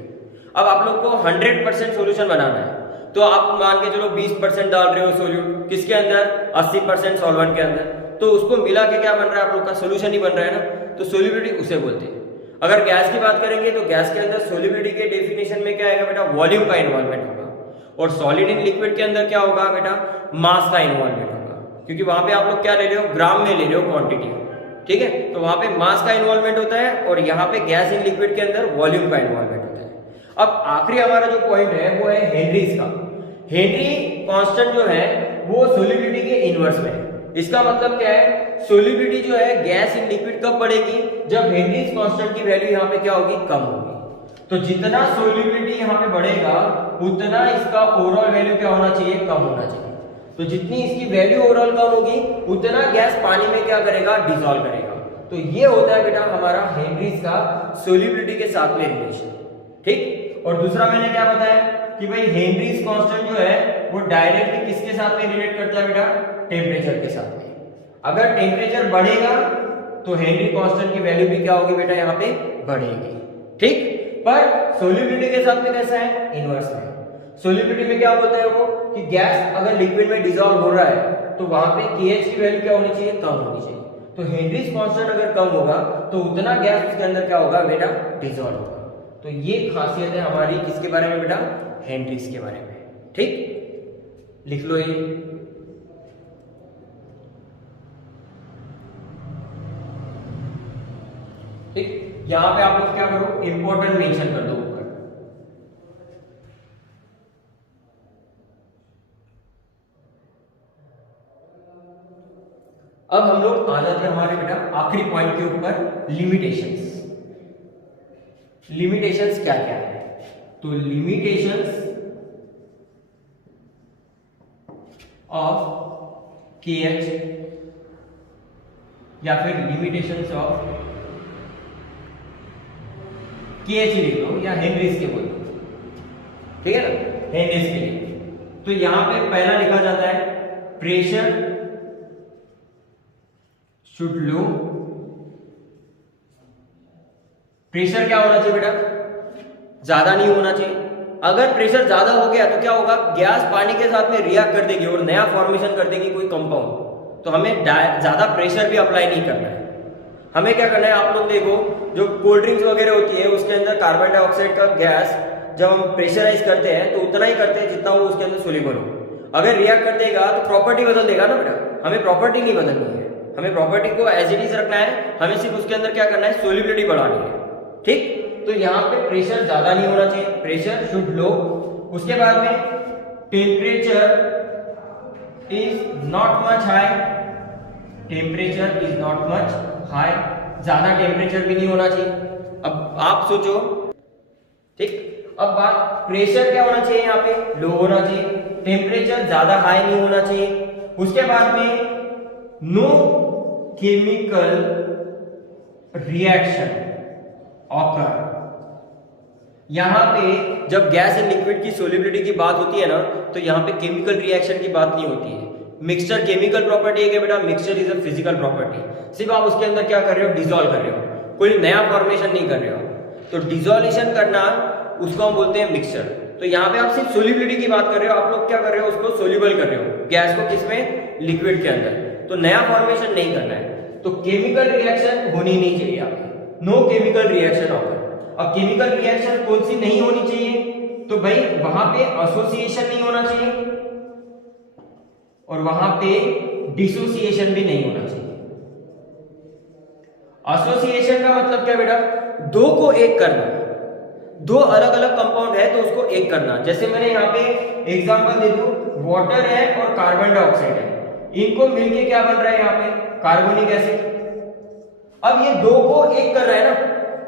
अब आप लोग को 100% सॉल्यूशन बनाना है, तो आप मान के चलो 20% डाल रहे हो सोल्यूट किसके अंदर? 80% सॉल्वेंट के अंदर, तो उसको मिला के क्या बन रहा है आप लोग का? सोल्यूशन ही बन रहा है ना, तो सोल्यूबिलिटी उसे बोलते हैं। अगर गैस की बात करेंगे तो गैस के अंदर सोल्यूबिलिटी के डेफिनेशन में क्या आएगा बेटा? वॉल्यूम का इन्वॉल्वमेंट होगा। और सॉलिड इन लिक्विड के अंदर क्या होगा बेटा? मास का इन्वॉल्वमेंट होगा, क्योंकि वहां पे आप लोग क्या ले रहे हो? ग्राम में ले रहे हो क्वांटिटी। ठीक है, तो वहां पे मास का इन्वॉल्वमेंट होता है और यहाँ पे गैस इन लिक्विड के अंदर वॉल्यूम का इन्वॉल्वमेंट होता है। अब आखिरी हमारा जो पॉइंट है वो है हेनरीज का। हेनरी कांस्टेंट जो है वो सोल्यूबिलिटी के इनवर्स में है। इसका मतलब क्या है? सोल्यूबिलिटी जो है गैस इन लिक्विड कब बढ़ेगी? जब हेनरीज कांस्टेंट की वैल्यू यहाँ पे क्या होगी? कम होगी। तो जितना सोल्यूबिलिटी यहाँ पे बढ़ेगा उतना इसका ओवरऑल वैल्यू क्या होना चाहिए? कम होना चाहिए। तो जितनी इसकी वैल्यू ओवरऑल कम होगी उतना गैस पानी में क्या करेगा? डिसॉल्व करेगा। तो ये होता है बेटा हमारा हेनरीज का सोल्यूबिलिटी के साथ में रिलेशन। ठीक, और दूसरा मैंने क्या बताया कि भाई हेनरीज कांस्टेंट जो है वो डायरेक्टली किसके साथ में रिलेट करता है बेटा? टेम्परेचर के साथ में। अगर टेम्परेचर बढ़ेगा तो हेनरी कांस्टेंट की वैल्यू भी क्या होगी बेटा? यहाँ पे बढ़ेगी। ठीक, पर सोल्यूबिलिटी के साथ में कैसा है? इनवर्स में। सोल्यूबिलिटी में क्या बोलते हैं वो कि गैस अगर लिक्विड में डिसॉल्व हो रहा है तो वहां पे KH की वैल्यू क्या होनी चाहिए? कम होनी चाहिए। तो हेनरीज कांस्टेंट अगर कम होगा तो उतना गैस उसके अंदर क्या होगा बेटा? डिसॉल्व होगा। तो ये खासियत है हमारी किसके बारे में बेटा? हेनरीज के बारे में। ठीक, लिख लो ये। ठीक, यहां पे आप लोग क्या करो? इंपॉर्टेंट मेंशन कर दो ऊपर। अब हम लोग आ जाते हैं हमारे बेटा आखिरी पॉइंट के ऊपर, लिमिटेशंस। लिमिटेशंस क्या क्या है? तो लिमिटेशंस ऑफ KH या फिर लिमिटेशंस ऑफ KH लिख लो या हेनरीज के बोलो, ठीक है ना, हेनरीज के लिए। तो यहां पे पहला लिखा जाता है प्रेशर शुड लो। प्रेशर क्या होना चाहिए बेटा? ज्यादा नहीं होना चाहिए। अगर प्रेशर ज्यादा हो गया तो क्या होगा? गैस पानी के साथ में रिएक्ट कर देगी और नया फॉर्मेशन कर देगी कोई कंपाउंड। तो हमें ज्यादा प्रेशर भी अप्लाई नहीं करना है। हमें क्या करना है? आप लोग देखो, जो कोल्ड ड्रिंक्स वगैरह होती है उसके अंदर कार्बन डाइऑक्साइड का गैस जब हम प्रेशराइज करते हैं तो उतना ही करते हैं जितना वो उसके अंदर सोल्यूबल हो। अगर रिएक्ट कर देगा तो प्रॉपर्टी बदल देगा ना बेटा। हमें प्रॉपर्टी नहीं बदलनी है, हमें प्रॉपर्टी को एज इट इज रखना है। हमें सिर्फ उसके अंदर क्या करना है? सोल्यूबिलिटी बढ़ानी है। ठीक, तो यहाँ पे प्रेशर ज्यादा नहीं होना चाहिए, प्रेशर शुड लो। उसके बाद में temperature is not much high, temperature is not much high, ज्यादा टेम्परेचर भी नहीं होना चाहिए। अब आप सोचो, ठीक, अब बात प्रेशर क्या होना चाहिए, यहाँ पे लो होना चाहिए, टेम्परेचर ज्यादा हाई नहीं होना चाहिए। उसके बाद में नो केमिकल रिएक्शन ऑकर। यहां पे जब गैस एंड लिक्विड की सोल्युबिलिटी की बात होती है ना, तो यहां पे केमिकल रिएक्शन की बात नहीं होती है। मिक्सचर केमिकल प्रॉपर्टी है क्या बेटा, mixture is a physical property. सिर्फ आप उसके अंदर क्या कर रहे हो, डिसॉल्व कर रहे हो, कोई नया फॉर्मेशन नहीं कर रहे हो। तो डिसोल्यूशन करना उसको हम बोलते हैं मिक्सचर। तो यहाँ पे आप सिर्फ सोल्युबिलिटी की बात कर रहे हो, आप लोग क्या कर रहे हो, उसको सोल्यूबल कर रहे हो, गैस को किसमें, लिक्विड के अंदर। तो नया फॉर्मेशन नहीं करना है, तो केमिकल रिएक्शन होनी नहीं चाहिए यहाँ पे, नो केमिकल रिएक्शन ऑकर। अब केमिकल रिएक्शन कौन सी नहीं होनी चाहिए, तो भाई वहां पे एसोसिएशन नहीं होना चाहिए और वहां पे डिसोसिएशन भी नहीं होना चाहिए। एसोसिएशन का मतलब क्या बेटा, दो को एक करना, दो अलग अलग कंपाउंड है तो उसको एक करना। जैसे मैंने यहाँ पे एग्जांपल दे दूं, वाटर है और कार्बन डाइऑक्साइड है, इनको मिलके क्या बन रहा है यहाँ पे, कार्बोनिक एसिड। अब ये दो को एक कर रहा है ना,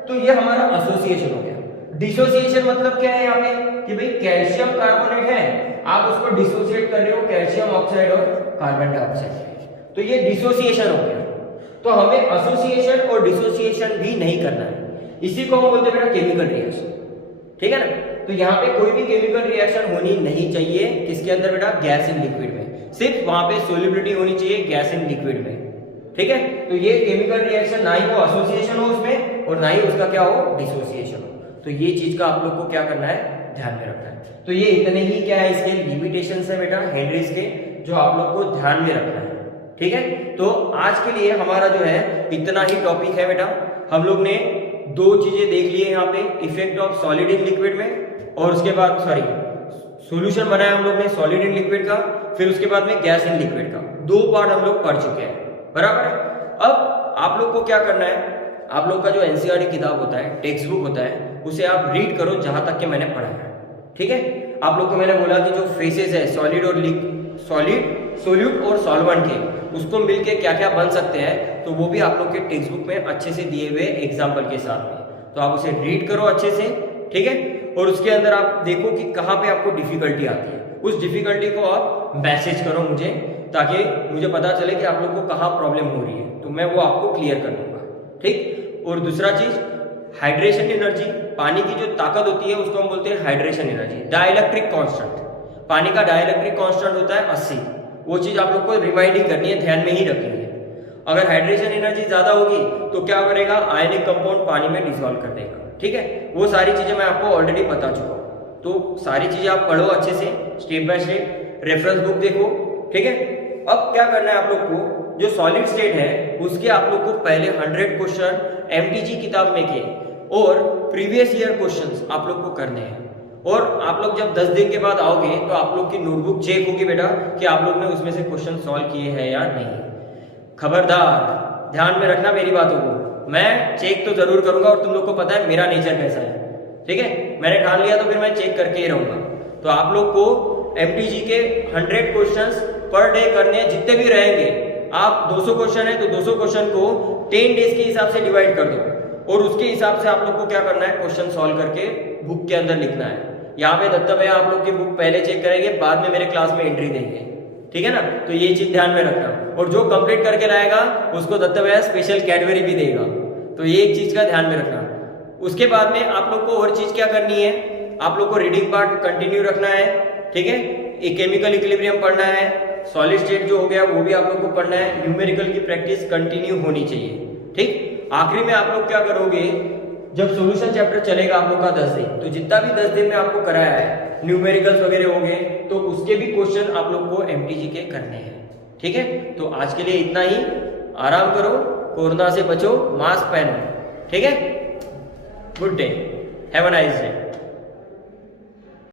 तो ये हमारा एसोसिएशन हो गया। डिसोसिएशन मतलब क्या है यहाँ पे कि भाई कैल्शियम कार्बोनेट है, आप उसको डिसोसिएट कर रहे हो कैल्शियम ऑक्साइड और कार्बन डाइऑक्साइड, तो ये डिसोसिएशन हो गया। तो हमें एसोसिएशन और डिसोसिएशन भी नहीं करना है, इसी को हम बोलते हैं बेटा केमिकल रिएक्शन, ठीक है ना। तो यहाँ पे कोई भी केमिकल रिएक्शन होनी नहीं चाहिए, किसके अंदर बेटा, गैस इन लिक्विड में। सिर्फ वहां पे सोल्युबिलिटी होनी चाहिए गैस इन लिक्विड में, ठीक है। तो ये केमिकल रिएक्शन ना ही वो एसोसिएशन हो उसमें और ना ही उसका क्या हो, डिसोसिएशन हो। तो ये चीज का आप लोग को क्या करना है, ध्यान में रखना है। तो ये इतने ही क्या है, इसके लिमिटेशंस है बेटा हेनरीज के, जो आप लोग को ध्यान में रखना है, ठीक है। तो आज के लिए हमारा जो है इतना ही टॉपिक है बेटा। हम लोग ने दो चीजें देख ली है यहाँ पे, effect of solid in liquid में, और उसके बाद सॉल्यूशन बनाया हम लोग ने सॉलिड इन लिक्विड का, फिर उसके बाद में गैस इन लिक्विड का। दो पार्ट हम लोग पढ़ चुके हैं, बराबर है। अब आप लोग को क्या करना है, आप लोग का जो एनसीईआरटी किताब होता है, टेक्स्ट बुक होता है, उसे आप रीड करो जहां तक के मैंने पढ़ा है, ठीक है। आप लोग को मैंने बोला कि जो फेसेस है सॉलिड और सोल्यूट और सॉल्वेंट के, उसको मिलके क्या क्या बन सकते हैं, तो वो भी आप लोग के टेक्स्ट बुक में अच्छे से दिए हुए एग्जाम्पल के साथ में। तो आप उसे रीड करो अच्छे से, ठीक है। और उसके अंदर आप देखो कि कहाँ पे आपको डिफिकल्टी आती है, उस डिफिकल्टी को आप मैसेज करो मुझे, ताकि मुझे पता चले कि आप लोग को कहाँ प्रॉब्लम हो रही है, तो मैं वो आपको क्लियर कर दूंगा, ठीक। और दूसरा चीज, हाइड्रेशन एनर्जी, पानी की जो ताकत होती है उसको हम बोलते हैं हाइड्रेशन एनर्जी। डाइलेक्ट्रिक कांस्टेंट, पानी का डाइलेक्ट्रिक कांस्टेंट होता है 80, वो चीज आप लोग को रिमाइंड ही करनी है, ध्यान में ही रखनी है। अगर हाइड्रेशन एनर्जी ज्यादा होगी तो क्या करेगा, आयनिक कंपाउंड पानी में डिसॉल्व कर देगा, ठीक है। वो सारी चीजें मैं आपको ऑलरेडी बता चुका हूँ, तो सारी चीजें आप पढ़ो अच्छे से, step by step, reference book देखो, ठीक है। अब क्या करना है आप लोग को, जो सॉलिड स्टेट है उसके आप लोग को पहले 100 क्वेश्चन एमटीजी किताब में के और प्रीवियस ईयर क्वेश्चंस आप लोग को करने हैं। और आप लोग जब 10 दिन के बाद आओगे तो आप लोग की नोटबुक चेक होगी बेटा कि आप लोग ने उसमें से क्वेश्चन सॉल्व किए हैं या नहीं। खबरदार ध्यान में रखना मेरी बातों को, मैं चेक तो जरूर करूंगा और तुम लोग को पता है मेरा नेचर कैसा है, ठीक है। मैंने ठान लिया तो फिर मैं चेक करके ही रहूंगा। तो आप लोग को एमटीजी के 100 क्वेश्चंस पर डे करने हैं, जितने भी रहेंगे। आप 200 क्वेश्चन है तो 200 क्वेश्चन को 10 डेज के हिसाब से डिवाइड कर दो और उसके हिसाब से आप लोग को क्या करना है, क्वेश्चन सॉल्व करके बुक के अंदर लिखना है। यहाँ पे दत्ता भैया आप लोग की बुक पहले चेक करेंगे, बाद में मेरे क्लास में एंट्री देंगे, ठीक है ना। तो ये चीज ध्यान में रखना, और जो कंप्लीट करके लाएगा उसको दत्ता भैया स्पेशल कैडबरी भी देगा, तो ये एक चीज का ध्यान में रखना। उसके बाद में आप लोग को और चीज क्या करनी है, आप लोग को रीडिंग पार्ट कंटिन्यू रखना है, ठीक है। एक केमिकल इक्विलिब्रियम पढ़ना है, सॉलिड स्टेट जो हो गया वो भी आप लोग को पढ़ना है, न्यूमेरिकल की प्रैक्टिस कंटिन्यू होनी चाहिए, ठीक। आखिरी में आप लोग क्या करोगे, जब सॉल्यूशन चैप्टर चलेगा आप लोग का 10 दिन, तो जितना भी 10 दिन में आपको कराया है, न्यूमेरिकल्स वगैरह होंगे, तो उसके भी क्वेश्चन आप लोग को एमटीजी के करने हैं, ठीक है। तो आज के लिए इतना ही, आराम करो, कोरोना से बचो, मास्क पहनो, ठीक है। Good day, have a nice day.